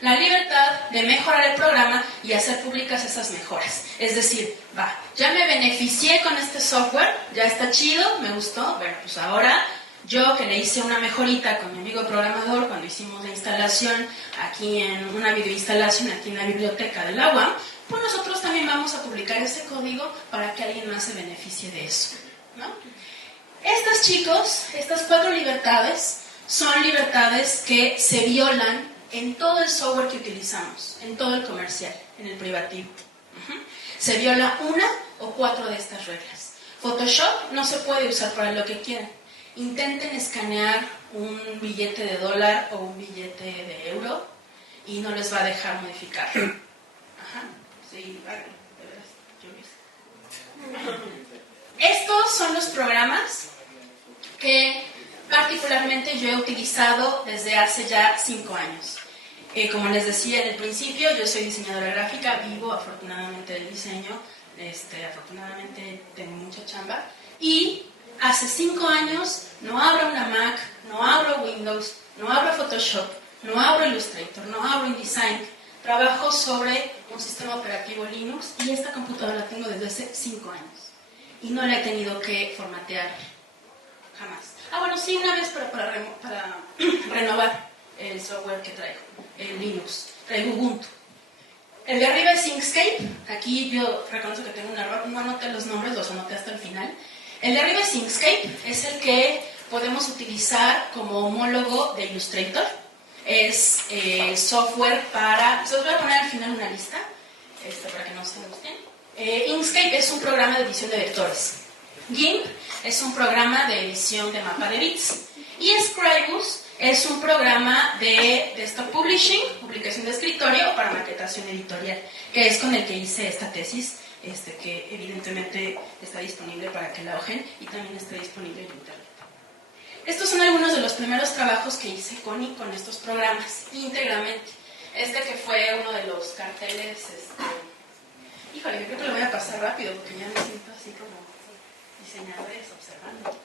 la libertad de mejorar el programa y hacer públicas esas mejoras. Es decir, ya me beneficié con este software, ya está chido, me gustó, bueno, pues ahora yo que le hice una mejorita con mi amigo programador cuando hicimos la instalación aquí en una videoinstalación aquí en la biblioteca de la UAM, pues nosotros también vamos a publicar ese código para que alguien más se beneficie de eso, ¿no? Estas 4 libertades son libertades que se violan en todo el software que utilizamos, en todo el comercial, en el privativo. Se viola 1 o 4 de estas reglas. Photoshop no se puede usar para lo que quieran. Intenten escanear un billete de dólar o un billete de euro y no les va a dejar modificar. Ajá, sí, de veras, yo Estos son los programas que particularmente yo he utilizado desde hace ya 5 años. Como les decía en el principio, yo soy diseñadora gráfica, vivo afortunadamente del diseño, afortunadamente tengo mucha chamba, y hace 5 años no abro una Mac, no abro Windows, no abro Photoshop, no abro Illustrator, no abro InDesign. Trabajo sobre un sistema operativo Linux y esta computadora la tengo desde hace 5 años. Y no la he tenido que formatear jamás. Bueno, sí, una vez para renovar. el software que traigo, el Linux, traigo Ubuntu. El de arriba es Inkscape, aquí yo reconozco que tengo un error, no anoté los nombres, los anoté hasta el final. El de arriba es Inkscape, es el que podemos utilizar como homólogo de Illustrator. Es software para... Se los voy a poner al final una lista, para que no se gusten. Inkscape es un programa de edición de vectores. GIMP es un programa de edición de mapa de bits. Y Scribus es un programa de desktop publishing, publicación de escritorio para maquetación editorial, que es con el que hice esta tesis, que evidentemente está disponible para que la hojen y también está disponible en internet. Estos son algunos de los primeros trabajos que hice con estos programas, íntegramente. Que fue uno de los carteles, híjole, yo creo que lo voy a pasar rápido porque ya me siento así como diseñadores observando.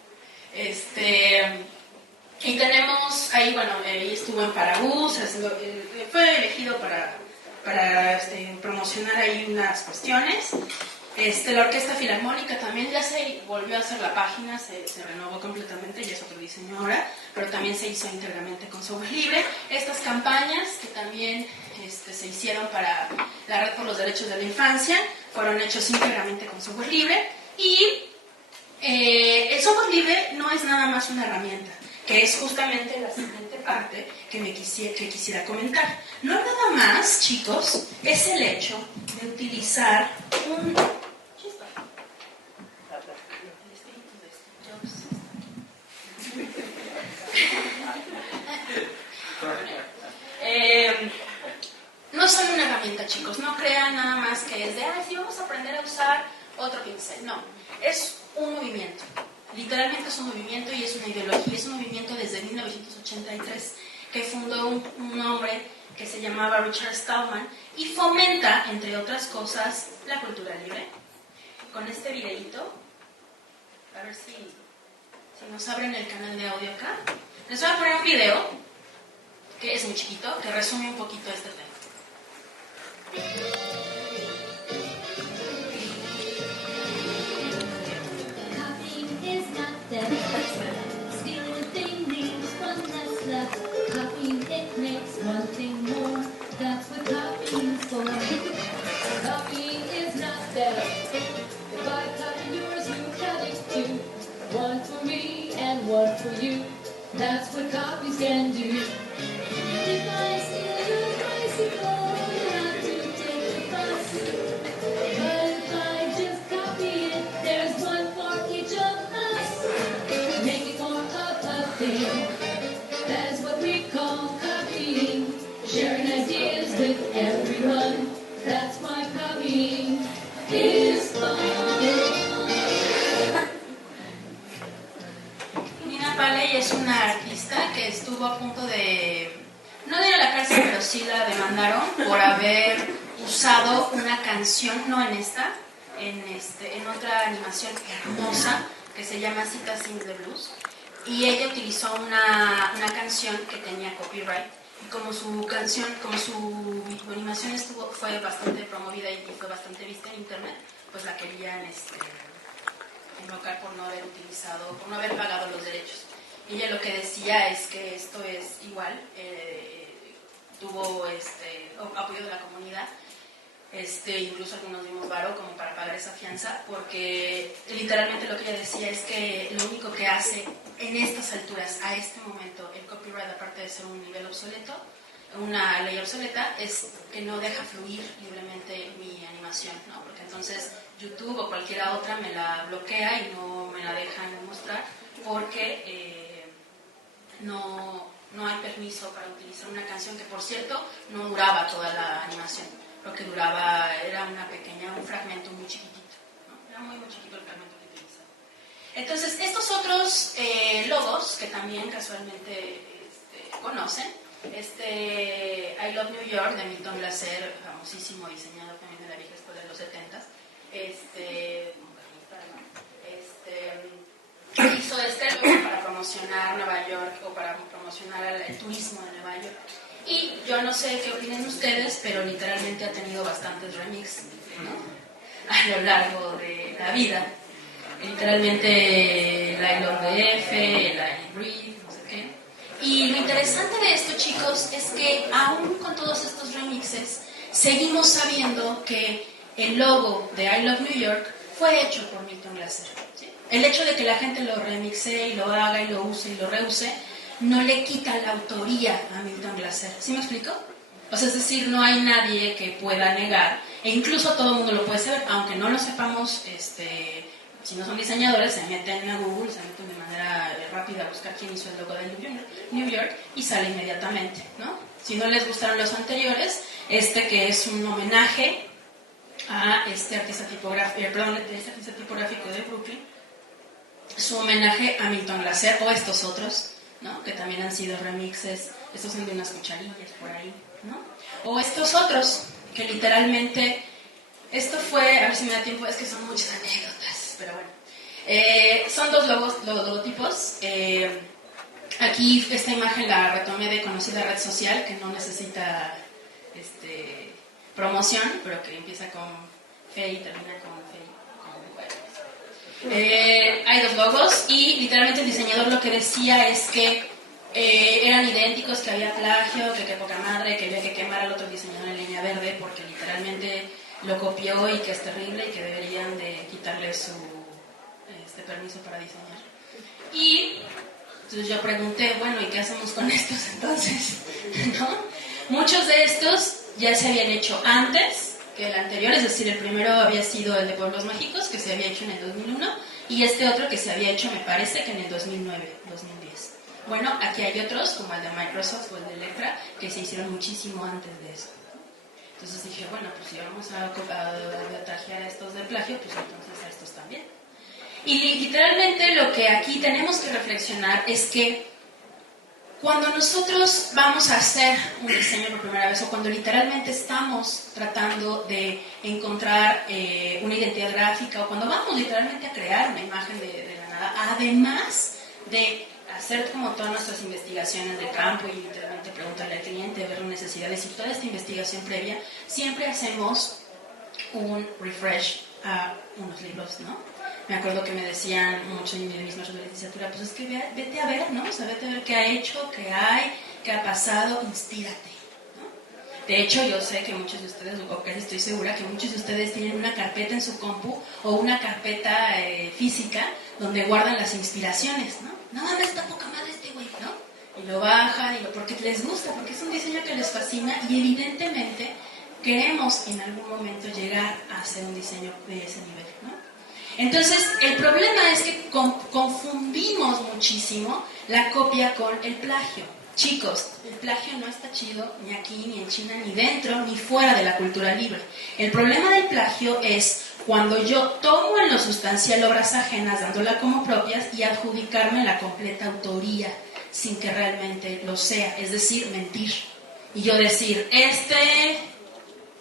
Y tenemos ahí, bueno, estuvo en Paragus, fue elegido para promocionar ahí unas cuestiones. La Orquesta Filarmónica también ya se volvió a hacer la página, se renovó completamente, ya es otro diseño ahora, pero también se hizo íntegramente con software libre. Estas campañas que también se hicieron para la Red por los Derechos de la Infancia fueron hechos íntegramente con software libre. Y el software libre no es nada más una herramienta, que es justamente la siguiente parte que quisiera comentar. No nada más, chicos, es el hecho de utilizar un... no es solo una herramienta, chicos, no crean nada más que es de, sí, vamos a aprender a usar otro pincel. No, es un movimiento. Literalmente es un movimiento y es una ideología. Es un movimiento desde 1983 que fundó un hombre que se llamaba Richard Stallman y fomenta, entre otras cosas, la cultura libre. Con este videíto, a ver si nos abren el canal de audio acá, les voy a poner un video que es muy chiquito, que resume un poquito este tema. Stealing a thing leaves one that's left. Copying it makes one thing more. That's what copying's for. Copying is not theft. If I copy yours, you copy too. One for me and one for you. That's what copies can do. If I steal your bicycle, you have to take the bus. But if I just copy it, there's one for each of us. Making more of a thing. That is what we call copying. Sharing ideas with everyone. That's why copying is fun. Nina Paley es una artista que estuvo a punto de, no de ir a la cárcel, pero sí la demandaron por haber usado una canción, no en esta, en otra animación hermosa que se llama Sita Sings the Blues, y ella utilizó una canción que tenía copyright, y como su animación fue bastante promovida y fue bastante vista en internet, pues la querían enrocar por no haber utilizado, por no haber pagado los derechos. Ella lo que decía es que esto es igual, tuvo apoyo de la comunidad, incluso algunos dimos varo como para pagar esa fianza, porque literalmente lo que ella decía es que lo único que hace en estas alturas, a este momento, el copyright, aparte de ser un nivel obsoleto, una ley obsoleta, es que no deja fluir libremente mi animación, ¿no? Porque entonces YouTube o cualquiera otra me la bloquea y no me la dejan mostrar porque no hay permiso para utilizar una canción que, por cierto, no duraba toda la animación. Lo que duraba era un fragmento muy chiquitito, ¿no? Era muy, muy chiquito el fragmento que utilizaba. Entonces, estos otros logos que también casualmente conocen, I Love New York de Milton Glaser, famosísimo diseñador también de la vieja escuela de los 70s, hizo logo para promocionar Nueva York o para promocionar el turismo de Nueva York. Y yo no sé qué opinen ustedes, pero literalmente ha tenido bastantes remixes, ¿no? A lo largo de la vida. Literalmente el I Love DF, el I Breathe, no sé qué. Y lo interesante de esto, chicos, es que aún con todos estos remixes, seguimos sabiendo que el logo de I Love New York fue hecho por Milton Glaser, ¿sí? El hecho de que la gente lo remixe y lo haga y lo use y lo reuse, no le quita la autoría a Milton Glaser. ¿Sí me explico? O sea, es decir, no hay nadie que pueda negar, e incluso todo el mundo lo puede saber, aunque no lo sepamos, si no son diseñadores, se meten a Google, se meten de manera rápida a buscar quién hizo el logo de New York y sale inmediatamente, ¿no? Si no les gustaron los anteriores, que es un homenaje a este artista tipográfico de Brooklyn, su homenaje a Milton Glaser, o estos otros, ¿no? Que también han sido remixes, estos son de unas cucharillas por ahí, ¿no? O estos otros, que literalmente, esto fue, a ver si me da tiempo, es que son muchas anécdotas, pero bueno. Son dos logotipos. Aquí esta imagen la retomé de conocida red social que no necesita promoción, pero que empieza con Fe y termina con Fe. Hay dos logos y literalmente el diseñador lo que decía es que eran idénticos, que había plagio, que poca madre, que había que quemar al otro diseñador en línea verde porque literalmente lo copió y que es terrible y que deberían de quitarle su permiso para diseñar. Y entonces yo pregunté, bueno, ¿y qué hacemos con estos entonces? ¿No? Muchos de estos ya se habían hecho antes que el anterior, es decir, el primero había sido el de Pueblos Mágicos, que se había hecho en el 2001, y este otro que se había hecho, me parece, que en el 2009, 2010. Bueno, aquí hay otros, como el de Microsoft o el de Electra, que se hicieron muchísimo antes de eso. Entonces dije, bueno, pues si vamos a tajear a estos de plagio, pues entonces a estos también. Y literalmente lo que aquí tenemos que reflexionar es que cuando nosotros vamos a hacer un diseño por primera vez, o cuando literalmente estamos tratando de encontrar una identidad gráfica, o cuando vamos literalmente a crear una imagen de la nada, además de hacer como todas nuestras investigaciones de campo y literalmente preguntarle al cliente, ver las necesidades y toda esta investigación previa, siempre hacemos un refresh a unos libros, ¿no? Me acuerdo que me decían mucho de mis maestros de licenciatura, pues es que vete a ver, ¿no? O sea, vete a ver qué ha hecho, qué hay, qué ha pasado, inspírate, ¿no? De hecho, yo sé que muchos de ustedes, o casi estoy segura, que muchos de ustedes tienen una carpeta en su compu o una carpeta física donde guardan las inspiraciones, ¿no? No mames, está poca madre este güey, ¿no? Y lo bajan, porque les gusta, porque es un diseño que les fascina y evidentemente queremos en algún momento llegar a hacer un diseño de ese nivel, ¿no? Entonces, el problema es que confundimos muchísimo la copia con el plagio. Chicos, el plagio no está chido ni aquí, ni en China, ni dentro, ni fuera de la cultura libre. El problema del plagio es cuando yo tomo en lo sustancial obras ajenas, dándolas como propias y adjudicarme la completa autoría sin que realmente lo sea, es decir, mentir. Y yo decir, este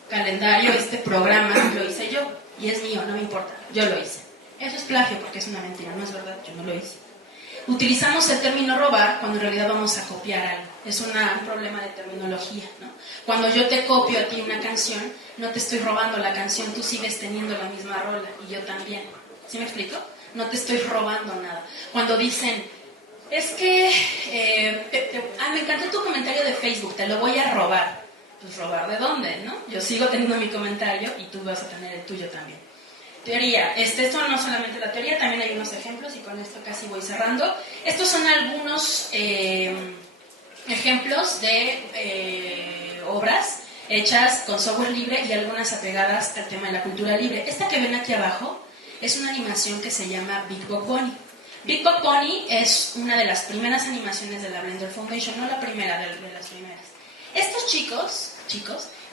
calendario, este programa lo hice yo y es mío, no me importa, yo lo hice. Eso es plagio porque es una mentira, no es verdad, yo no lo hice. Utilizamos el término robar cuando en realidad vamos a copiar algo. Es un problema de terminología, ¿no? Cuando yo te copio a ti una canción, no te estoy robando la canción, tú sigues teniendo la misma rola y yo también. ¿Sí me explico? No te estoy robando nada. Cuando dicen, es que me encantó tu comentario de Facebook, te lo voy a robar. Pues robar de dónde, ¿no? Yo sigo teniendo mi comentario y tú vas a tener el tuyo también. Teoría, esto no solamente la teoría, también hay unos ejemplos y con esto casi voy cerrando. Estos son algunos ejemplos de obras hechas con software libre y algunas apegadas al tema de la cultura libre. Esta que ven aquí abajo es una animación que se llama Big Buck Bunny. Big Buck Bunny es una de las primeras animaciones de la Blender Foundation, no la primera, de las primeras. Estos chicos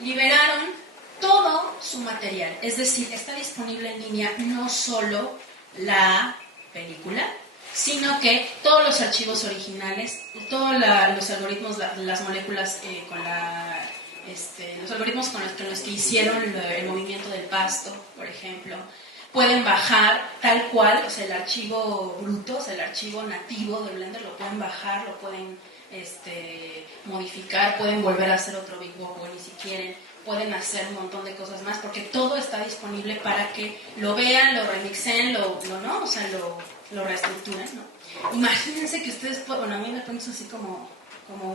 liberaron todo su material, es decir, está disponible en línea no solo la película, sino que todos los archivos originales, todos los algoritmos, las moléculas los algoritmos con los que hicieron el movimiento del pasto, por ejemplo, pueden bajar tal cual, o sea, el archivo bruto, o sea, el archivo nativo de Blender lo pueden bajar, lo pueden modificar, pueden volver a hacer otro Big Buck Bunny si quieren, pueden hacer un montón de cosas más, porque todo está disponible para que lo vean, lo remixen, lo reestructuren, ¿no? Imagínense que ustedes, bueno, a mí me ponen así como como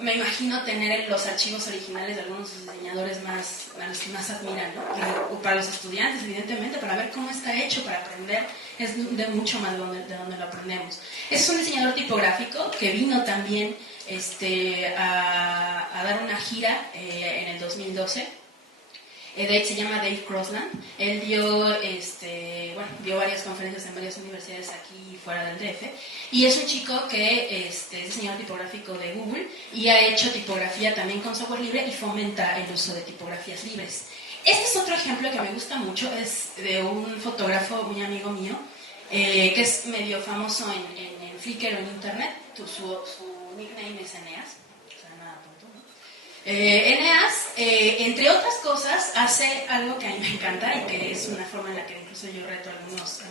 me imagino tener los archivos originales de algunos diseñadores a los que más admiran, ¿no? Para los estudiantes, evidentemente, para ver cómo está hecho, para aprender, es de mucho más de donde lo aprendemos. Es un diseñador tipográfico que vino también a dar una gira en el 2012. Se llama Dave Crosland. Él dio varias conferencias en varias universidades aquí y fuera del DF. Y es un chico que es diseñador tipográfico de Google y ha hecho tipografía también con software libre y fomenta el uso de tipografías libres. Este es otro ejemplo que me gusta mucho, es de un fotógrafo muy amigo mío, que es medio famoso en Flickr o en Internet. Su nickname es Eneas. Eneas, entre otras cosas, hace algo que a mí me encanta y que es una forma en la que incluso yo reto a algunos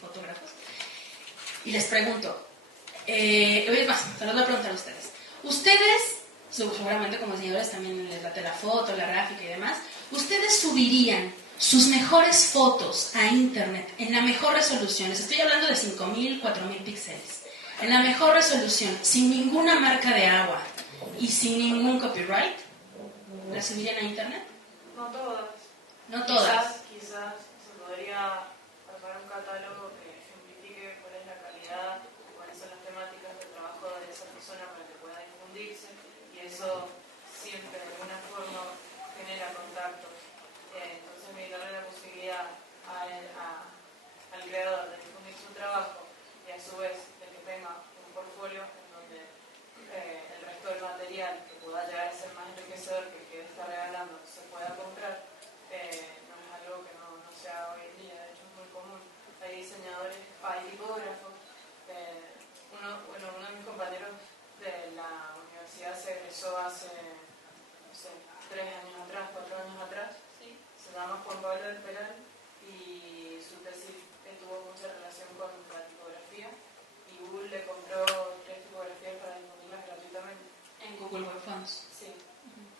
fotógrafos. Y les pregunto, es más, se los voy a preguntar a ustedes. Ustedes, seguramente como diseñadores también les late la foto, la gráfica y demás, ¿ustedes subirían sus mejores fotos a internet en la mejor resolución? Les estoy hablando de 5.000, 4.000 píxeles. En la mejor resolución, sin ninguna marca de agua y sin ningún copyright, ¿la subirían a internet? No todas. No todas. Quizás se podría armar un catálogo que ejemplifique cuál es la calidad, cuáles son las temáticas del trabajo de esa persona para que pueda difundirse, y eso siempre de alguna forma genera contactos. Entonces me darle la posibilidad al creador de difundir su trabajo y a su vez de que tenga un portfolio en donde el resto del material que pueda llegar a ser más enriquecedor que está regalando se pueda comprar, no es algo que no se haga hoy en día. De hecho es muy común. Hay diseñadores, hay tipógrafos. Uno de mis compañeros de la universidad se egresó hace, no sé, 3 años atrás, 4 años atrás. ¿Sí? Se llama Juan Pablo del Peral y su tesis tuvo mucha relación con la tipografía y Google le compró 3 tipografías para difundirlas gratuitamente. En Google Web Fonts. Sí.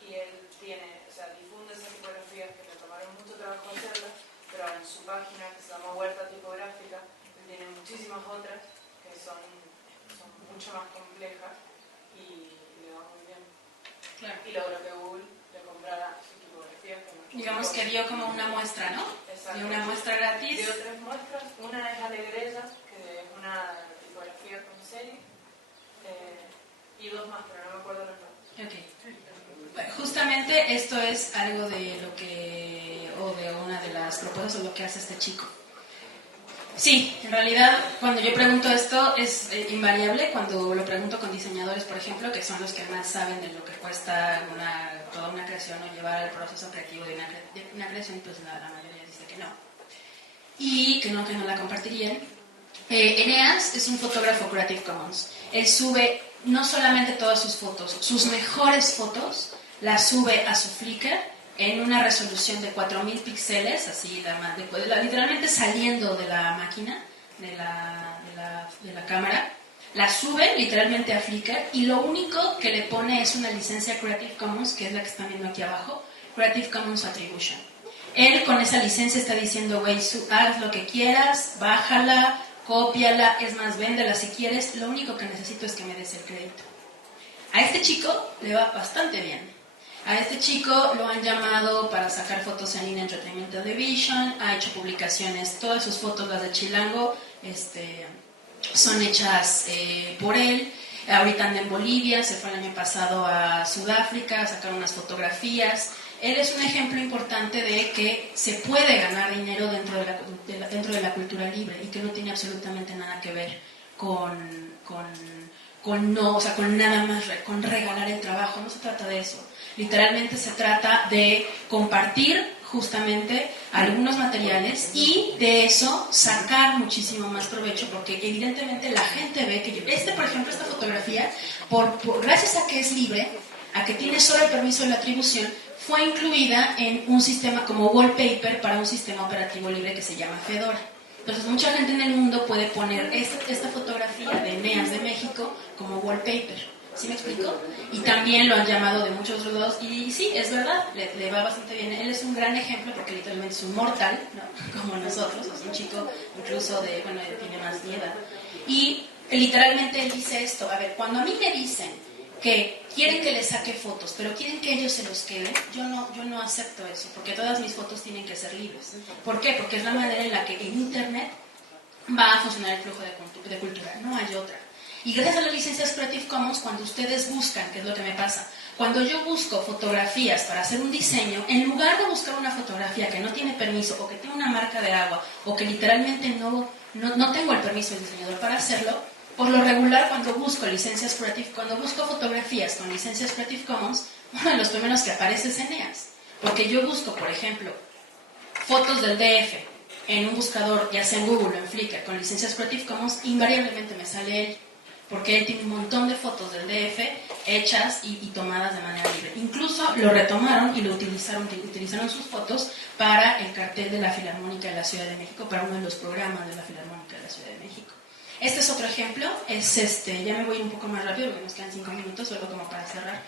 Y él difunde esas tipografías que le tomaron mucho trabajo hacerlas, pero en su página que se llama Huerta Tipográfica, él tiene muchísimas otras que son mucho más complejas y le va muy bien. Claro. Y logró que Google le comprara sus tipografías. Digamos que dio como una muestra, ¿no? Exacto. Dio una muestra gratis. Dio 3 muestras. Una es Alegrella, que es una tipografía con serie, y 2 más, pero no me acuerdo los nombres. Okay. Justamente esto es algo de una de las propuestas o lo que hace este chico. Sí, en realidad cuando yo pregunto esto es invariable cuando lo pregunto con diseñadores, por ejemplo, que son los que más saben de lo que cuesta toda una creación o llevar el proceso creativo de una creación, pues la mayoría dice que no. Y que no la compartirían. Eneas es un fotógrafo Creative Commons. Él sube no solamente todas sus fotos, sus mejores fotos las sube a su Flickr en una resolución de 4.000 píxeles, así literalmente saliendo de la máquina, de la cámara, la sube literalmente a Flickr y lo único que le pone es una licencia Creative Commons, que es la que están viendo aquí abajo, Creative Commons Attribution. Él con esa licencia está diciendo, güey, haz lo que quieras, bájala, cópiala, es más, véndela si quieres, lo único que necesito es que me des el crédito. A este chico le va bastante bien. A este chico lo han llamado para sacar fotos en línea Entertainment Television, ha hecho publicaciones, todas sus fotos, las de Chilango, son hechas por él. Ahorita anda en Bolivia, se fue el año pasado a Sudáfrica a sacar unas fotografías. Él es un ejemplo importante de que se puede ganar dinero dentro de la cultura libre y que no tiene absolutamente nada que ver con nada más, con regalar el trabajo. No se trata de eso. Literalmente se trata de compartir justamente algunos materiales y de eso sacar muchísimo más provecho, porque evidentemente la gente ve que por ejemplo, esta fotografía, gracias a que es libre, a que tiene solo el permiso de la atribución, fue incluida en un sistema como wallpaper para un sistema operativo libre que se llama Fedora. Entonces mucha gente en el mundo puede poner esta fotografía de Eneas de México como wallpaper. ¿Sí me explico? Y también lo han llamado de muchos otros lados y sí, es verdad, le va bastante bien. Él es un gran ejemplo porque literalmente es un mortal, ¿no? Como nosotros, es un chico incluso tiene más edad. Y literalmente él dice esto, a ver, cuando a mí me dicen que quieren que les saque fotos, pero quieren que ellos se los queden, yo no acepto eso, porque todas mis fotos tienen que ser libres. ¿Por qué? Porque es la manera en la que en Internet va a funcionar el flujo de cultura, no hay otra. Y gracias a las licencias Creative Commons, cuando ustedes buscan, que es lo que me pasa, cuando yo busco fotografías para hacer un diseño, en lugar de buscar una fotografía que no tiene permiso o que tiene una marca de agua o que literalmente no tengo el permiso del diseñador para hacerlo, por lo regular cuando busco licencias Creative, cuando busco fotografías con licencias Creative Commons, uno de los primeros que aparece es Eneas. Porque yo busco, por ejemplo, fotos del DF en un buscador, ya sea en Google o en Flickr, con licencias Creative Commons, invariablemente me sale él. Porque él tiene un montón de fotos del DF hechas y tomadas de manera libre. Incluso lo retomaron y lo utilizaron sus fotos para el cartel de la Filarmónica de la Ciudad de México, para uno de los programas de la Filarmónica de la Ciudad de México. Este es otro ejemplo, ya me voy un poco más rápido porque nos quedan 5 minutos, solo como para cerrar.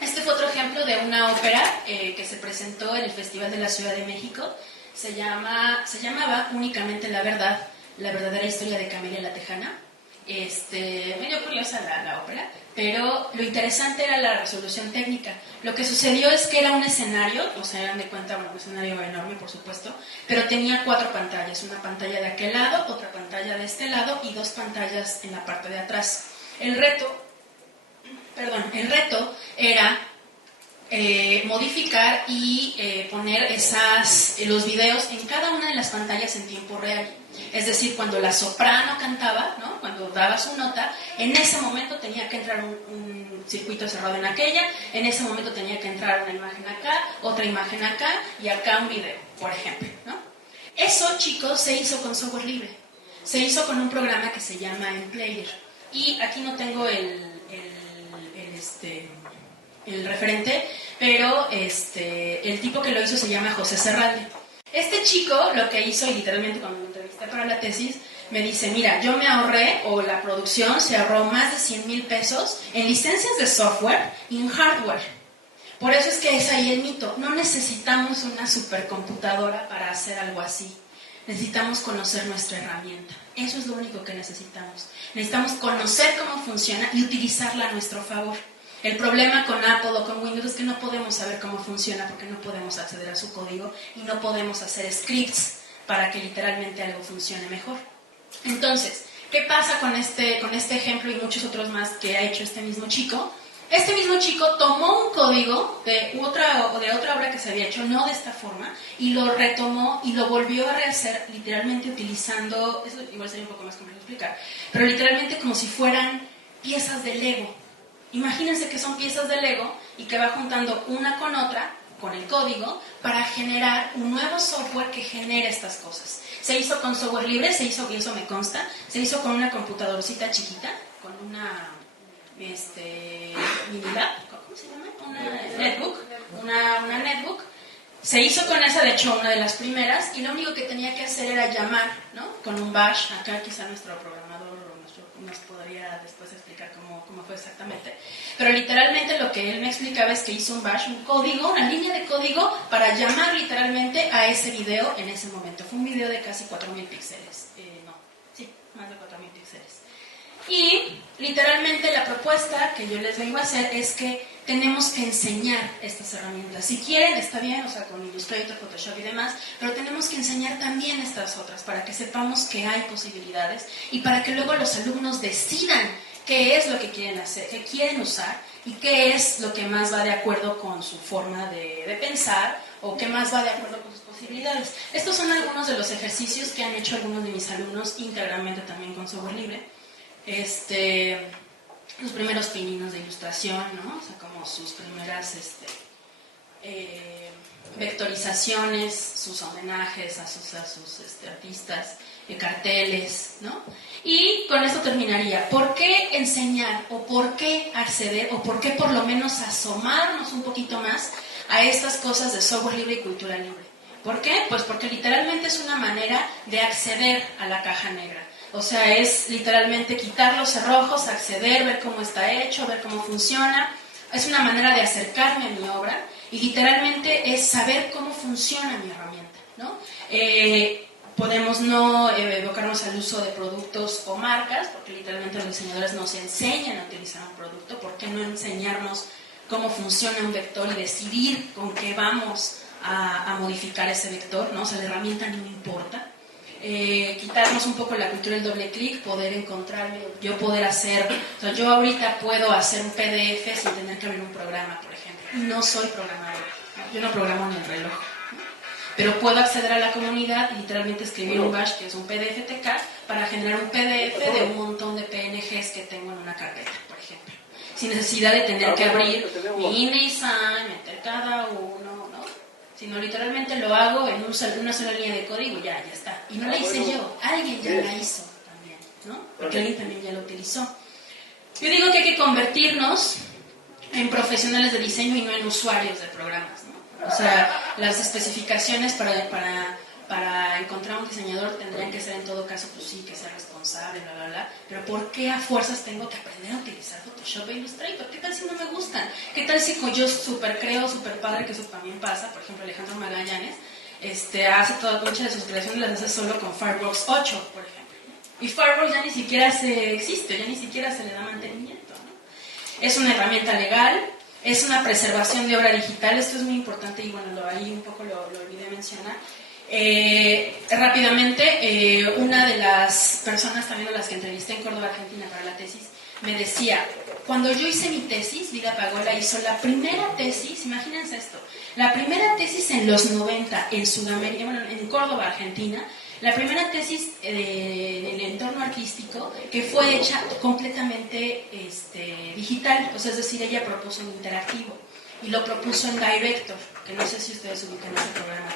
Este fue otro ejemplo de una ópera que se presentó en el Festival de la Ciudad de México. Se llamaba Únicamente la Verdad, la verdadera historia de Camelia la Tejana. Medio curiosa la ópera, pero lo interesante era la resolución técnica. Lo que sucedió es que era un escenario, o sea, dan de cuenta, un escenario enorme, por supuesto, pero tenía 4 pantallas, una pantalla de aquel lado, otra pantalla de este lado y 2 pantallas en la parte de atrás. El reto era modificar y poner los videos en cada una de las pantallas en tiempo real. Es decir, cuando la soprano cantaba, ¿no? Cuando daba su nota, en ese momento tenía que entrar un circuito cerrado en aquella, en ese momento tenía que entrar una imagen acá, otra imagen acá y acá un video, por ejemplo, ¿no? Eso, chicos, se hizo con software libre. Se hizo con un programa que se llama Emplayer. Y aquí no tengo el referente, pero el tipo que lo hizo se llama José Serralde. Este chico lo que hizo, y literalmente cuando me entrevisté para la tesis, me dice, mira, yo me ahorré, o la producción se ahorró más de 100,000 pesos en licencias de software y en hardware. Por eso es que es ahí el mito. No necesitamos una supercomputadora para hacer algo así. Necesitamos conocer nuestra herramienta. Eso es lo único que necesitamos. Necesitamos conocer cómo funciona y utilizarla a nuestro favor. El problema con Apple o con Windows es que no podemos saber cómo funciona porque no podemos acceder a su código y no podemos hacer scripts para que literalmente algo funcione mejor. Entonces, ¿qué pasa con este ejemplo y muchos otros más que ha hecho este mismo chico? Este mismo chico tomó un código de otra obra que se había hecho, no de esta forma, y lo retomó y lo volvió a rehacer literalmente utilizando, eso igual sería un poco más complejo explicar, pero literalmente como si fueran piezas de Lego. Imagínense que son piezas de Lego y que va juntando una con otra, con el código, para generar un nuevo software que genere estas cosas. Se hizo con software libre, y eso me consta, se hizo con una computadorcita chiquita, con una minilab, ¿cómo se llama? Una netbook. Se hizo con esa, de hecho, una de las primeras, y lo único que tenía que hacer era llamar, ¿no? Con un bash. Acá quizá nuestro programador nos podría después explicar cómo fue exactamente. Pero literalmente lo que él me explicaba es que hizo un bash, un código, una línea de código para llamar literalmente a ese video en ese momento. Fue un video de casi 4,000 píxeles. Más de 4,000 píxeles. Y literalmente la propuesta que yo les vengo a hacer es que tenemos que enseñar estas herramientas. Si quieren, está bien, o sea, con Illustrator, Photoshop y demás, pero tenemos que enseñar también estas otras para que sepamos que hay posibilidades y para que luego los alumnos decidan qué es lo que quieren hacer, qué quieren usar y qué es lo que más va de acuerdo con su forma de pensar o qué más va de acuerdo con sus posibilidades. Estos son algunos de los ejercicios que han hecho algunos de mis alumnos íntegramente también con software libre. Los primeros pininos de ilustración, ¿no? O sea, como sus primeras vectorizaciones, sus homenajes a sus artistas, carteles, ¿no? Y con esto terminaría. ¿Por qué enseñar o por qué acceder o por qué por lo menos asomarnos un poquito más a estas cosas de software libre y cultura libre? ¿Por qué? Pues porque literalmente es una manera de acceder a la caja negra. O sea, es literalmente quitar los cerrojos, acceder, ver cómo está hecho, ver cómo funciona. Es una manera de acercarme a mi obra y literalmente es saber cómo funciona mi herramienta, ¿no? podemos no evocarnos al uso de productos o marcas, porque literalmente los diseñadores nos enseñan a utilizar un producto. ¿Por qué no enseñarnos cómo funciona un vector y decidir con qué vamos a modificar ese vector, ¿no? O sea, la herramienta no importa. Quitarnos un poco la cultura del doble clic, poder encontrarme, yo poder hacer, o sea, yo ahorita puedo hacer un PDF sin tener que abrir un programa, por ejemplo. No soy programador, ¿no? Yo no programo en el reloj, ¿no? Pero puedo acceder a la comunidad y literalmente escribir un bash, que es un PDFTK, para generar un PDF de un montón de PNGs que tengo en una carpeta, por ejemplo. Sin necesidad de tener que abrir mi INE y SAN, meter cada uno, ¿no? Sino literalmente lo hago en una sola línea de código, ya está. Y no la hice yo, alguien ya la hizo también, ¿no? Porque alguien también ya lo utilizó. Yo digo que hay que convertirnos en profesionales de diseño y no en usuarios de programas, ¿no? O sea, las especificaciones para encontrar un diseñador tendrían que ser en todo caso, pues sí, que sea responsable, bla, bla, bla. Pero ¿por qué a fuerzas tengo que aprender a utilizar Photoshop e Illustrator? ¿Qué tal si no me gustan? ¿Qué tal si yo súper creo, súper padre, que eso también pasa? Por ejemplo, Alejandro Magallanes hace muchas de sus creaciones, las hace solo con Fireworks 8, por ejemplo. Y Fireworks ya ni siquiera existe, ya ni siquiera se le da mantenimiento, ¿no? Es una herramienta legal, es una preservación de obra digital. Esto es muy importante y bueno, ahí un poco lo olvidé mencionar. Rápidamente, una de las personas también a las que entrevisté en Córdoba, Argentina, para la tesis, me decía, cuando yo hice mi tesis, Vida Pagola hizo la primera tesis, imagínense esto, la primera tesis en los 90 en Sudamérica, bueno, en Córdoba, Argentina, la primera tesis del entorno artístico que fue hecha completamente digital, o sea, es decir, ella propuso un interactivo y lo propuso en Director, que no sé si ustedes ubican ese programa,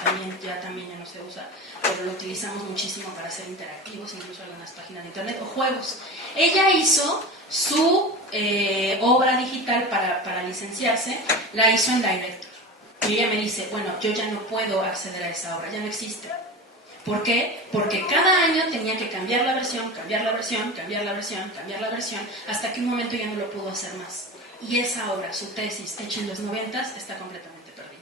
también ya no se usa, pero lo utilizamos muchísimo para hacer interactivos, incluso algunas páginas de internet o juegos. Ella hizo su obra digital para licenciarse, la hizo en Director. Y ella me dice, bueno, yo ya no puedo acceder a esa obra, ya no existe. ¿Por qué? Porque cada año tenía que cambiar la versión, hasta que un momento ya no lo pudo hacer más. Y esa obra, su tesis, hecha en los 90s, está completamente perdida.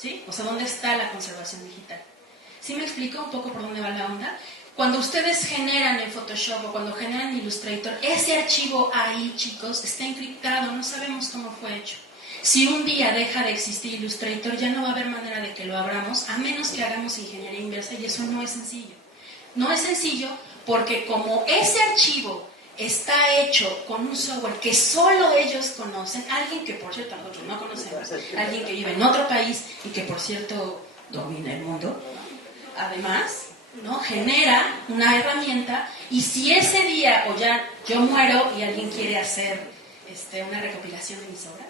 ¿Sí? O sea, ¿dónde está la conservación digital? ¿Sí me explico un poco por dónde va la onda? Cuando ustedes generan en Photoshop o cuando generan en Illustrator, ese archivo ahí, chicos, está encriptado, no sabemos cómo fue hecho. Si un día deja de existir Illustrator, ya no va a haber manera de que lo abramos, a menos que hagamos ingeniería inversa, y eso no es sencillo. No es sencillo porque como ese archivo está hecho con un software que solo ellos conocen, alguien que por cierto nosotros no conocemos, alguien que vive en otro país y que por cierto domina el mundo, además, ¿no? Genera una herramienta, y si ese día o ya yo muero y alguien quiere hacer una recopilación de mis obras,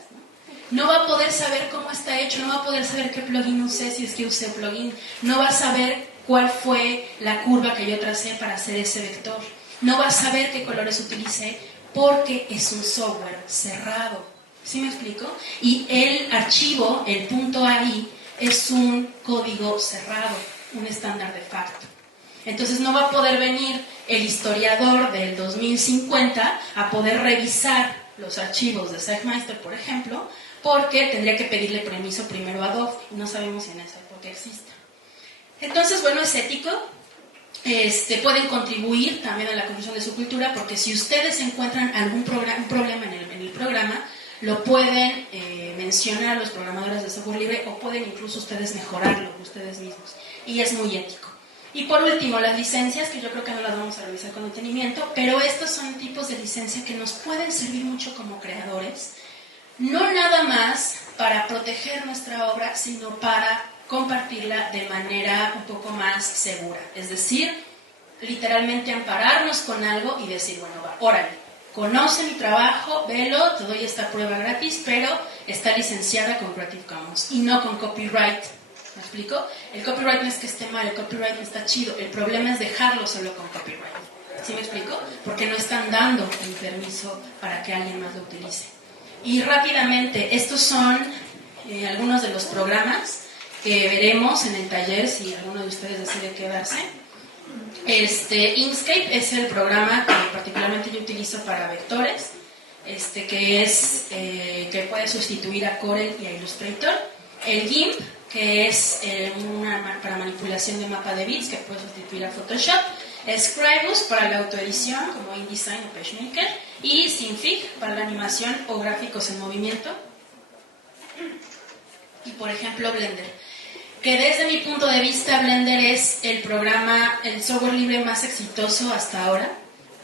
no va a poder saber cómo está hecho, no va a poder saber qué plugin usé, si es que usé plugin, no va a saber cuál fue la curva que yo tracé para hacer ese vector, no va a saber qué colores utilicé, porque es un software cerrado. ¿Sí me explico? Y el archivo, el .ai, es un código cerrado, un estándar de facto. Entonces no va a poder venir el historiador del 2050 a poder revisar los archivos de SiteMeister, por ejemplo, porque tendría que pedirle permiso primero a Adobe, y no sabemos si en esa época existe. Entonces, bueno, es ético, pueden contribuir también a la construcción de su cultura, porque si ustedes encuentran algún problema en el programa, lo pueden mencionar a los programadores de software libre, o pueden incluso ustedes mejorarlo ustedes mismos, y es muy ético. Y por último, las licencias, que yo creo que no las vamos a revisar con detenimiento, pero estos son tipos de licencia que nos pueden servir mucho como creadores, no nada más para proteger nuestra obra, sino para compartirla de manera un poco más segura. Es decir, literalmente ampararnos con algo y decir, bueno, va, órale, conoce mi trabajo, velo, te doy esta prueba gratis, pero está licenciada con Creative Commons y no con copyright. ¿Me explico? El copyright no es que esté mal, el copyright no está chido, el problema es dejarlo solo con copyright. ¿Sí me explico? Porque no están dando el permiso para que alguien más lo utilice. Y rápidamente, estos son algunos de los programas que veremos en el taller si alguno de ustedes decide quedarse. Inkscape es el programa que particularmente yo utilizo para vectores, que puede sustituir a Corel y a Illustrator. El GIMP, que es para manipulación de mapa de bits, que puede sustituir a Photoshop. Scribus para la autoedición, como InDesign o PageMaker. Y Synfig para la animación o gráficos en movimiento. Y por ejemplo Blender, que desde mi punto de vista Blender es el software libre más exitoso hasta ahora.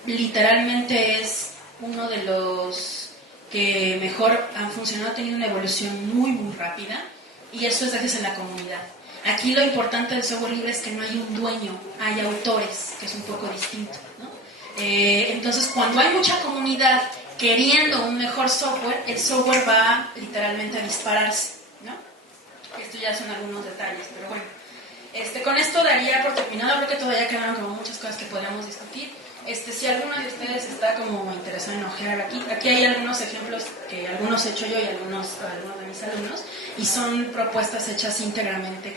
Literalmente es uno de los que mejor han funcionado, ha tenido una evolución muy muy rápida, y eso es gracias a la comunidad. Aquí lo importante del software libre es que no hay un dueño, hay autores, que es un poco distinto, ¿no? Entonces cuando hay mucha comunidad queriendo un mejor software, el software va literalmente a dispararse, ¿no? Esto ya son algunos detalles, pero bueno. Con esto daría por terminado, creo que todavía quedaron como muchas cosas que podríamos discutir. Si alguno de ustedes está como interesado en ojear aquí hay algunos ejemplos que algunos he hecho yo y algunos de mis alumnos, y son propuestas hechas íntegramente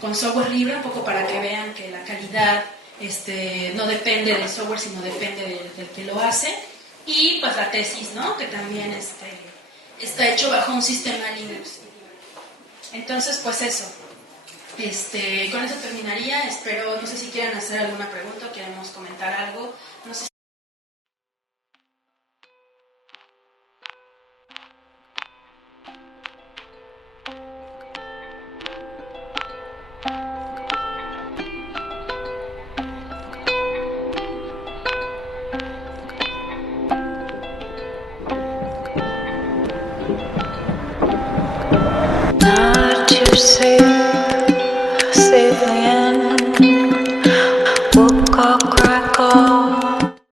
con software libre, un poco para que vean que la calidad no depende del software, sino depende del que lo hace. Y pues la tesis, ¿no? Que también está hecho bajo un sistema Linux. Entonces, pues eso. Con eso terminaría. Espero, no sé si quieren hacer alguna pregunta o queremos comentar algo. No sé. Not to say